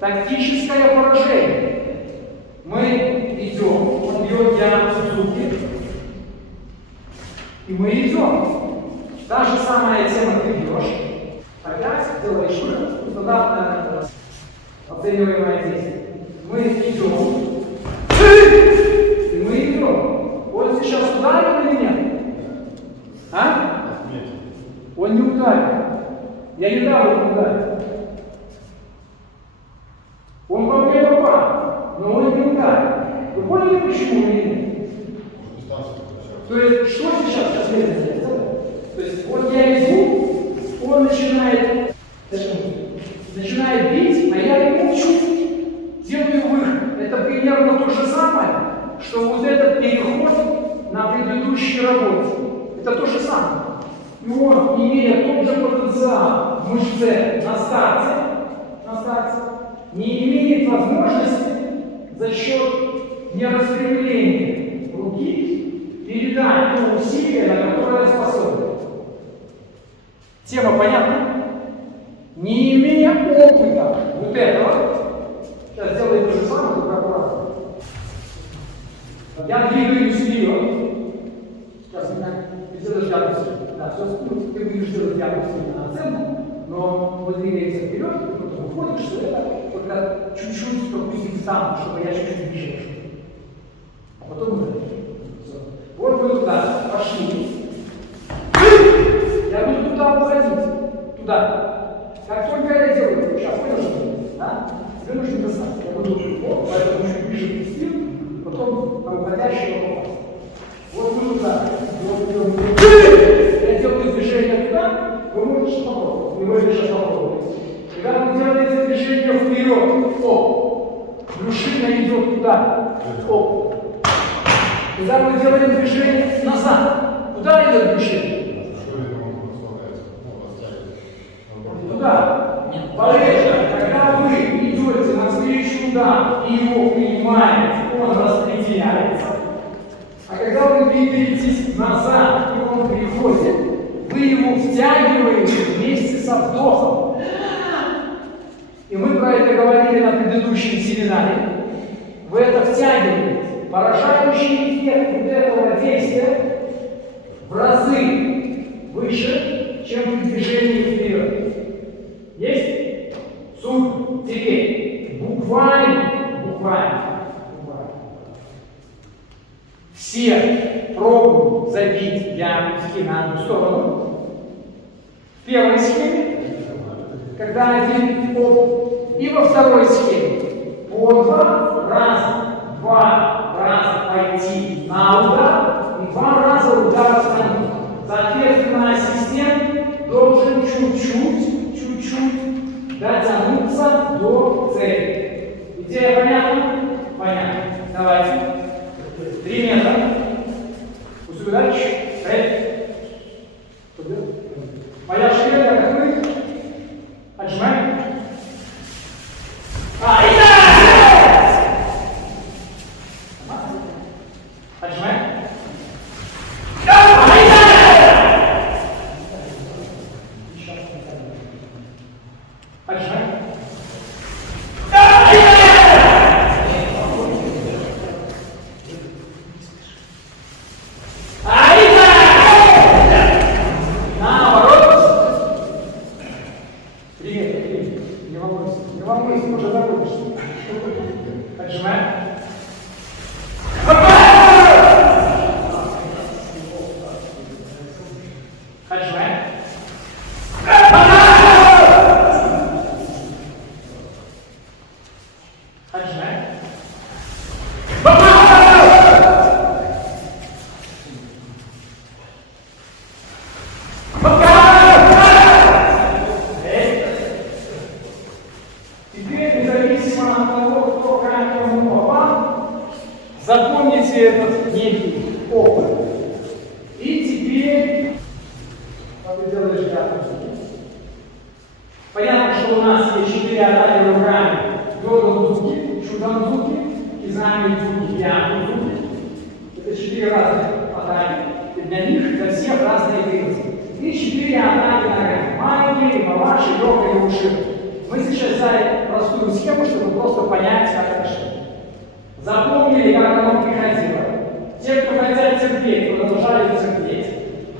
Тактическое поражение. Мы идем, он бьет я в зубки, и мы идем. Та же самая тема, ты бьешь, опять делаешь выход, стандартное оцениваемое действие. Мы идем, и мы идем. Он сейчас ударил или нет? А? Нет. Он не ударил. Я не дал ему ударить. Он по мне попал, но он не ударил. Вы поняли, почему он не? То есть, что сейчас следует? То есть, вот я иду, он начинает бить, а я ему чуть делаю выход. Это примерно то же самое, что вот этот переход на предыдущей работе. Это то же самое. И он, имея тот же потенциал в мышце на старте, не имеет возможности за счет нераспрямления руки передать то усилие, на которое он способен. Тема понятна? Не имея опыта вот этого, сейчас сделаем то же самое, только аккуратно. Я двигаюсь вперед. Сейчас меня сделаешь явно сильно. Да, все, ты будешь делать явно сильно на оценку, но мы двигаемся вперед, и потом выходит, что это только чуть-чуть пропустить сам, чтобы я чуть-чуть движется. А потом мы все. Вот мы туда пошли. Я буду туда уходить. Туда. Как только я делаю, сейчас понял, что это, да? Тебе нужно достать. Я буду вот, поэтому чуть ближе пустил, потом на уходящего попасть. Вот мы туда. Я делаю движение туда, вы можете попробовать. Не можете сейчас попробовать. Когда вы делаете движение вперед, оп, брюшина идет туда, оп. Когда мы делаем движение назад, куда идет брюшина? Туда. Полезно. Когда вы идете навстречу туда и его принимаете, он распределяется. А когда вы двигаетесь назад и он приходит, вы его втягиваете вместе со вдохом. И мы про это говорили на предыдущем семинаре. Вы это втягиваете. Поражающий эффект вот этого действия в разы выше, чем при движении вперед. Есть? Супер. Теперь буквально. Все пробуют забить ямочки на одну сторону. В первой схеме, когда один оп, и во второй схеме по два раза пойти на удар и 2 раза удар остановить. Соответственно, ассистент должен чуть-чуть дотянуться до цели. Идея понятна? Понятно. Давайте. 3 метра. Пусть удачи. Моя шея открыта. Отжимаем. Отжимаем. Отжимаем. Не волнуйся, уже забудешь. Отжимаем. Отжимаем. Отжимаем. Теперь, независимо от того, кто как кому попал, запомните этот некий опыт. И теперь, как ты делаешь понятно, что у нас есть 4 атаки руками. Йодан-дзуки, шудан-дзуки, кизами-дзуки, яку-дзуки. Это 4 разных атаки. И для них, для всех разные принципы. И 4 атаки ногами. Маленькие, маваши, йога и уши. Мы сейчас взяли простую схему, чтобы просто понять, как это шло. Запомнили, как оно приходило. Те, кто хотят терпеть, продолжали терпеть.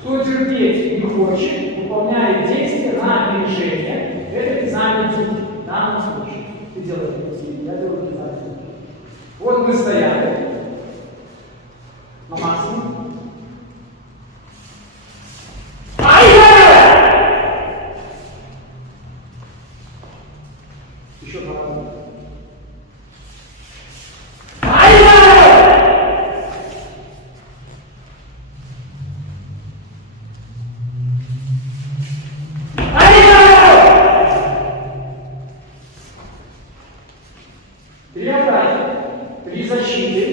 Кто терпеть не хочет, выполняет действия на опережение. Это кизами-дзуки. В данном случае. Ты делаешь усилия, я делаю кизами-дзуки. Вот мы стояли на максимум. Еще 2 раза. Три атаки, 3 защиты.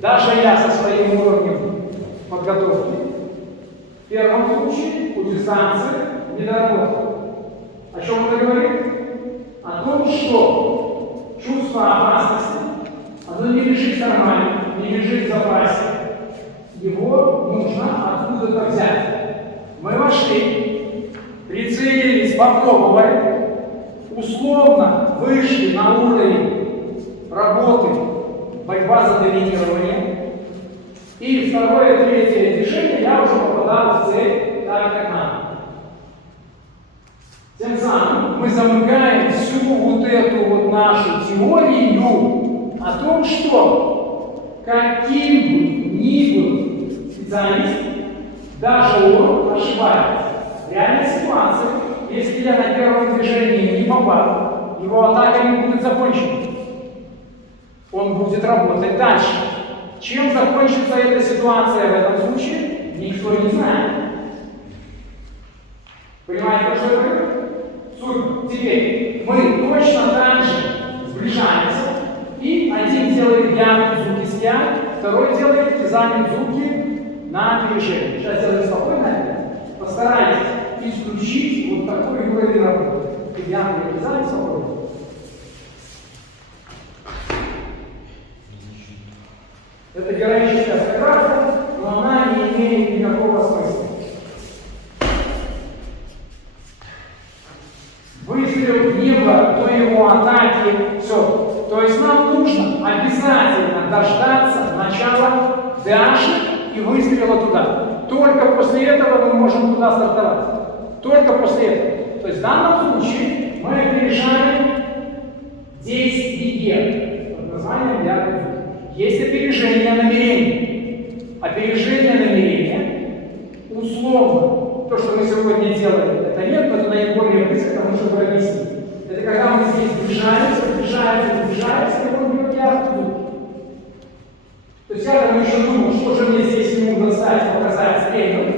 Даже я со своим уровнем подготовки. В первом случае у дистанции недоработка. О чем мы говорим? О том, что чувство опасности, оно не лежит нормально, не лежит в запасе, его нужно откуда-то взять. Мы вошли, прицелились, попробовали, условно вышли на уровень работы борьба за доминирование. И второе, третье движение я уже попадал в цель так, как надо. Тем самым мы замыкаем всю вот эту вот нашу теорию о том, что каким бы ни был специалист, даже он ошибается. В реальной ситуации, если я на первом движении не попал, его атака не будет закончена. Он будет работать дальше. Чем закончится эта ситуация в этом случае, никто не знает. Понимаете, что я говорю? Супер. Теперь мы точно так же сближаемся, и один делает гян звуки с я, второй делает кизами звуки на опережение. Сейчас делаем спокойно. Постарайтесь исключить вот такой уровень работы. Гян и кизами спокойно. Это героическая фотография, но она не имеет никакого смысла. Выстрел в небо до его атаки, все. То есть нам нужно обязательно дождаться начала даши и выстрела туда. Только после этого мы можем туда стартовать. Только после этого. То есть в данном случае мы опережаем действие под названием яркий звук. Есть опережение намерения. Опережение намерения условно. То, что мы сегодня делаем, это нет, но это наиболее близко к тому, чтобы объяснить. Это когда мы здесь сближаемся, и он берет яркий звук. То есть я там еще думал, что же мне здесь ему достать, показать, стрельнуть.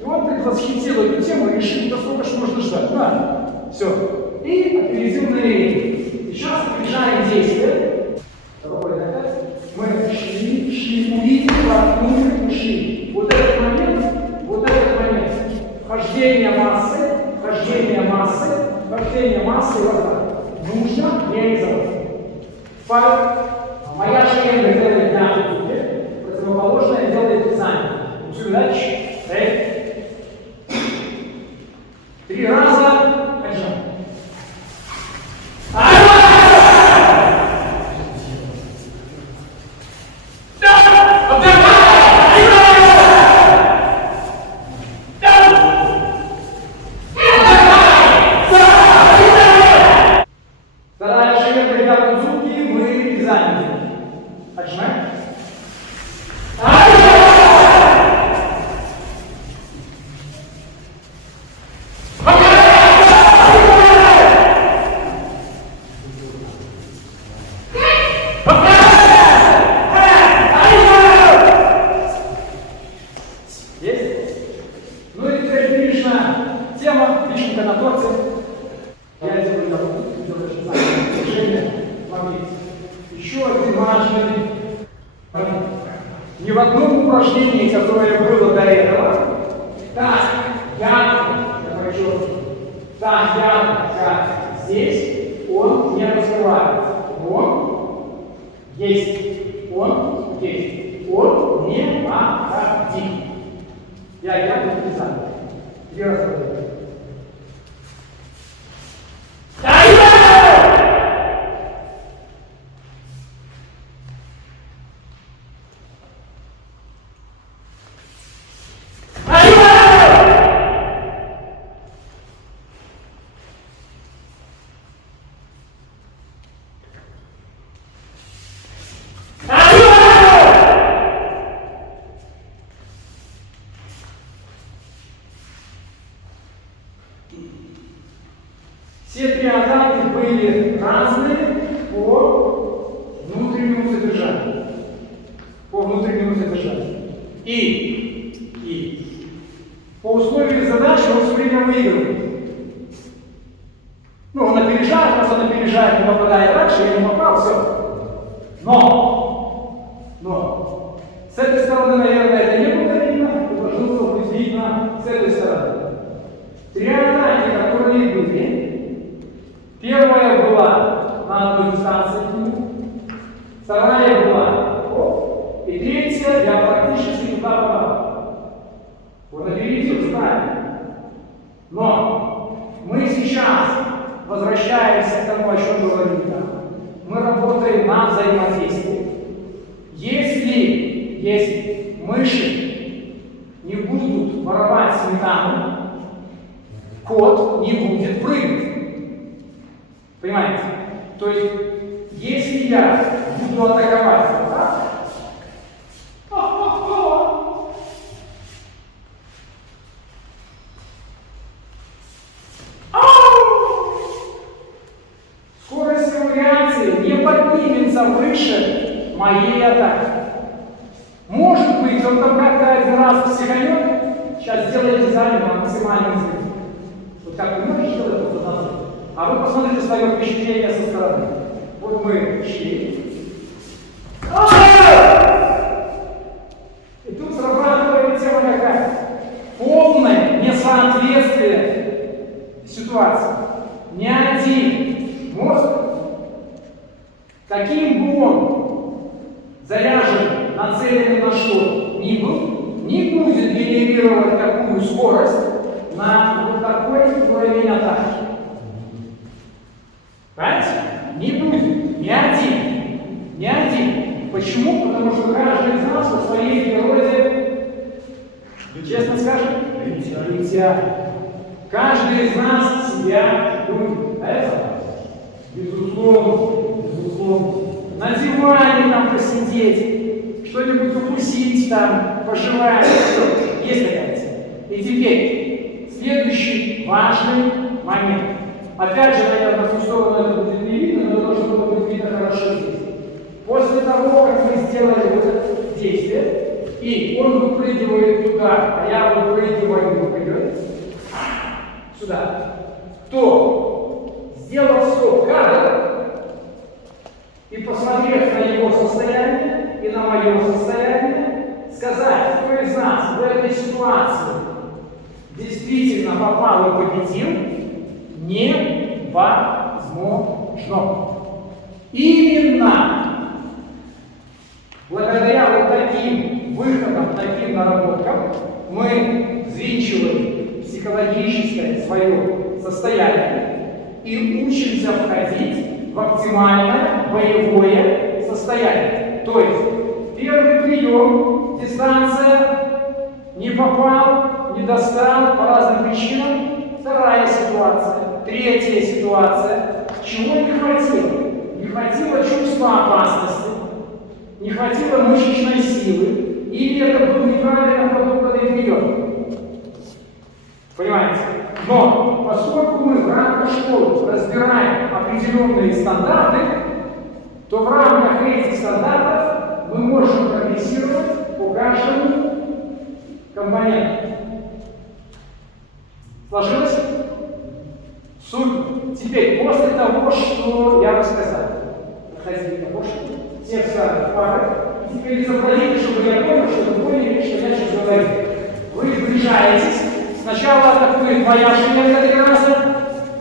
И он предвосхитил эту тему и решил, да сколько ж можно ждать. Да, все. И опередил намерение. Сейчас опережаем действие. Мы шли, увидели, воткнули, ушли. Вот этот момент, хождение массы, вот так. Нужно реализовать. Моя шеренга делает на противоположное делает дизайн. Удачи. 3 раза. Отжим. Еще один важный момент. Ни в одном упражнении, которое было до этого, так ярко, как здесь, он не раскрывается. Он есть. Он не походит. Я буду писать. 2 раза. Все 3 атаки были разные по внутреннему содержанию. И по условию задачи он все время выигрывает. Ну, он опережает, раз он опережает, не попадает раньше, я не попал, все. Но с этой стороны, наверное, это не было видно, должно было быть видно с этой стороны. 3 атаки, которые были. Первая была на одной дистанции, вторая была, и третья я практически туда попал. Вот наберите знания. Но мы сейчас возвращаемся к тому, о чем говорили. Мы работаем на взаимодействии. Если мыши не будут воровать сметану, кот не будет прыгать. Понимаете? То есть, если я буду атаковать, да? Скорость его реакции не поднимется выше моей атаки. Может быть, он там как-то один раз психанет, сейчас сделайте дизайн на максимальный цвет. Вот как вы можете сделать это назад? А вы посмотрите свое впечатление со стороны. Вот мы шли. И тут срабатывает тема какая? Полное несоответствие ситуации. Ни один мозг, каким бы он заряжен, нацелен на что ни был, не будет генерировать такую скорость на вот такой уровень атаки. Понимаете? Не будет. Ни один. Ни один. Почему? Потому что каждый из нас по своей природе, честно скажем, лентяй. Каждый из нас себя любит. А это? Безусловно. Безусловно. На диване там посидеть, что-нибудь укусить там, пожевать. Есть такая цель. И теперь следующий важный момент. Опять же, наверное, в ту сторону это будет не видно, но должно быть видно хорошо здесь. После того, как мы сделали вот это действие, и он выпрыгивает туда, а я выпрыгиваю сюда, то, сделав стоп-кадр и посмотрев на его состояние и на мое состояние, сказать, кто из нас в этой ситуации действительно попал и победил, невозможно. Именно благодаря вот таким выходам, таким наработкам мы взвинчиваем психологическое свое состояние и учимся входить в оптимальное боевое состояние. То есть первый прием, дистанция, не попал, не достал по разным причинам. Вторая ситуация. Третья ситуация. Чего не хватило? Не хватило чувства опасности, не хватило мышечной силы, или это был неправильно подобранный прием. Понимаете? Но поскольку мы в рамках школы разбираем определенные стандарты, то в рамках этих стандартов мы можем прогрессировать по каждому компоненту. Сложилось? Супер. Теперь, после того, что я рассказал, проходили того, что все встали в пары, и теперь изобразите, чтобы я понял, что вы поняли, что я сейчас говорю. Вы сближаетесь, сначала атакует твоя шумерка 3 раза,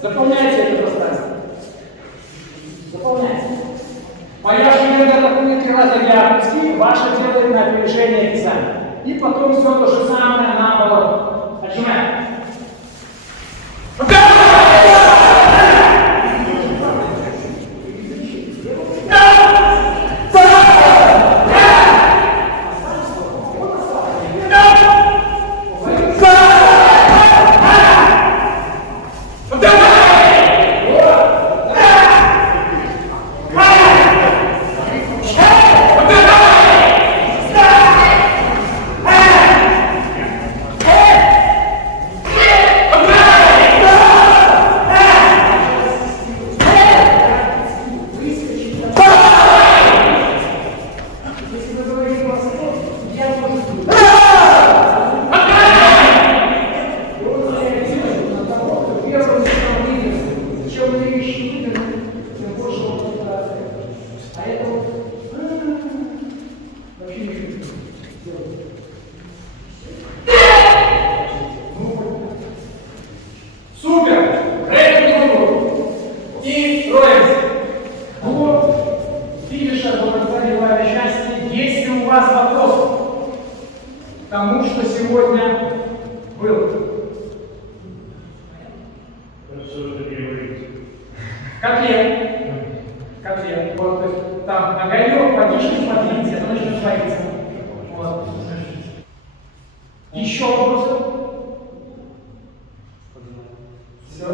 заполняйте это пространство. Заполняйте. Моя шумерка атакует 3 раза Якутский, ваша делает на опережение экзамена. И потом все то же самое наоборот. Отжимаем. тому, что сегодня было. Котлет. Котлет. Вот, то есть, там огонек, водички, смотрите, это начнет твориться. Вот. Еще вопросы? Все.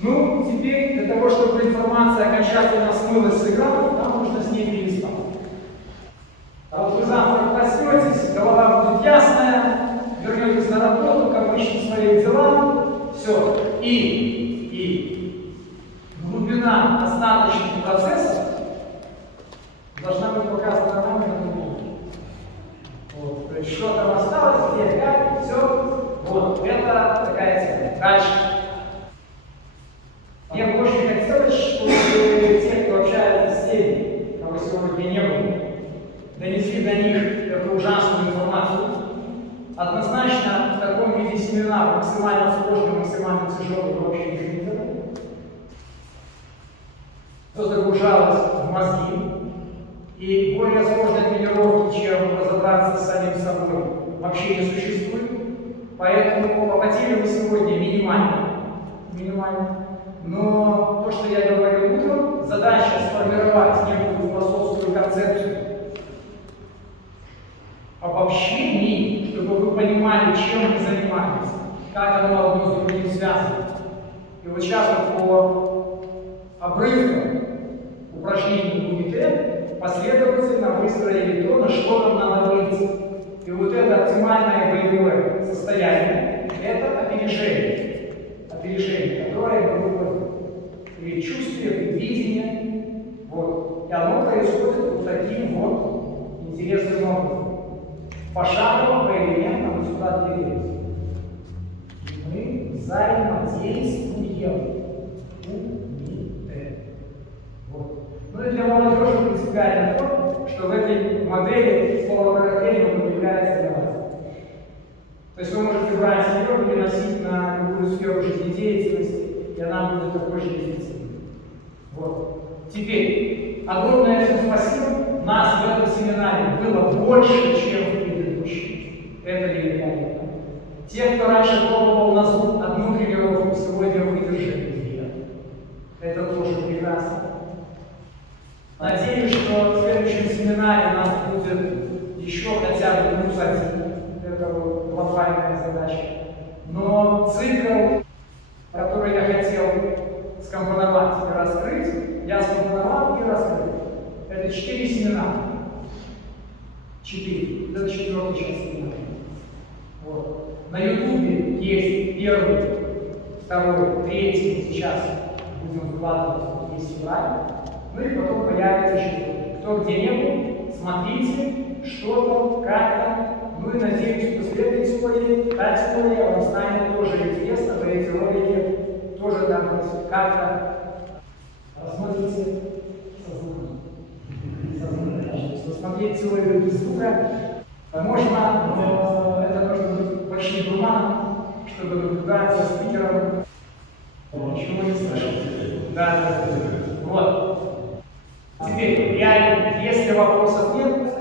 Ну, теперь для того, чтобы информация окончательно смылась с экрана, нам нужно с ней переспать. А вот вы завтра проснетесь, голова будет ясная, вернетесь на работу, к обычным своим делам, все. И глубина остаточных процессов должна быть показана нам на глубине. Вот. То есть что там осталось, где, как, все. Вот, это такая тема. Дальше. Мне бы очень хотелось, чтобы те, кто общается с теми, кого сегодня не было, донесли до них эту ужасную информацию. Однозначно в таком виде семинар максимально сложный, максимально тяжелый вы вообще не видели. То загружалось в мозги. И более сложной тренировки, чем разобраться с самим собой, вообще не существует. Поэтому попотели вы сегодня минимально. Но то, что я говорил утром, задача сформировать некую философскую концепцию обобщений, чтобы вы понимали, чем мы занимаемся, как оно одно с другим связано. И вот сейчас вот по обрывкам упражнений ГУИТ последовательно выстроили то, на что нам надо выйти. И вот это оптимальное боевое состояние, это опережение. Опережение, которое мы выполняем. Или чувствие, видение. Вот. И оно происходит вот таким вот интересным образом. Пошагово, по элементам, мы сюда двигаемся. Мы взаимодействуем. Вот. Ну и для молодежи принципиально то, что в этой модели слово «каратэ» появляется для вас. То есть вы можете брать ее, переносить на любую сферу жизнедеятельности, и она будет такой же эффективной. Вот. Теперь, огромное всем спасибо. Нас в этом семинаре было больше, чем в предыдущем. Это невероятно. Те, кто раньше пробовал на Zoom одну тренировку, сегодня выдержали две. Это тоже прекрасно. Надеюсь, что в следующем семинаре у нас будет еще хотя бы плюс один. Это глобальная задача. Но цикл, который я хотел скомпоновать и раскрыть, я скомпоновал и раскрыл. Это 4 семинара. 4. Это 4-й часть семинара. Вот. На Ютубе есть 1, 2, 3, сейчас будем выкладывать весь февраль. Ну и потом появится еще. Кто где не был, смотрите, что там, как там. Ну и надеюсь, после этой истории, та история вам станет тоже интересна, вы эти ролики тоже там как-то рассмотрите со звуком. Смотреть теорию без звука можно, но это должен быть почти дурман, чтобы наблюдать за спикером. Ничего не слышать. Да. Вот. Теперь, реально, если вопросов нет,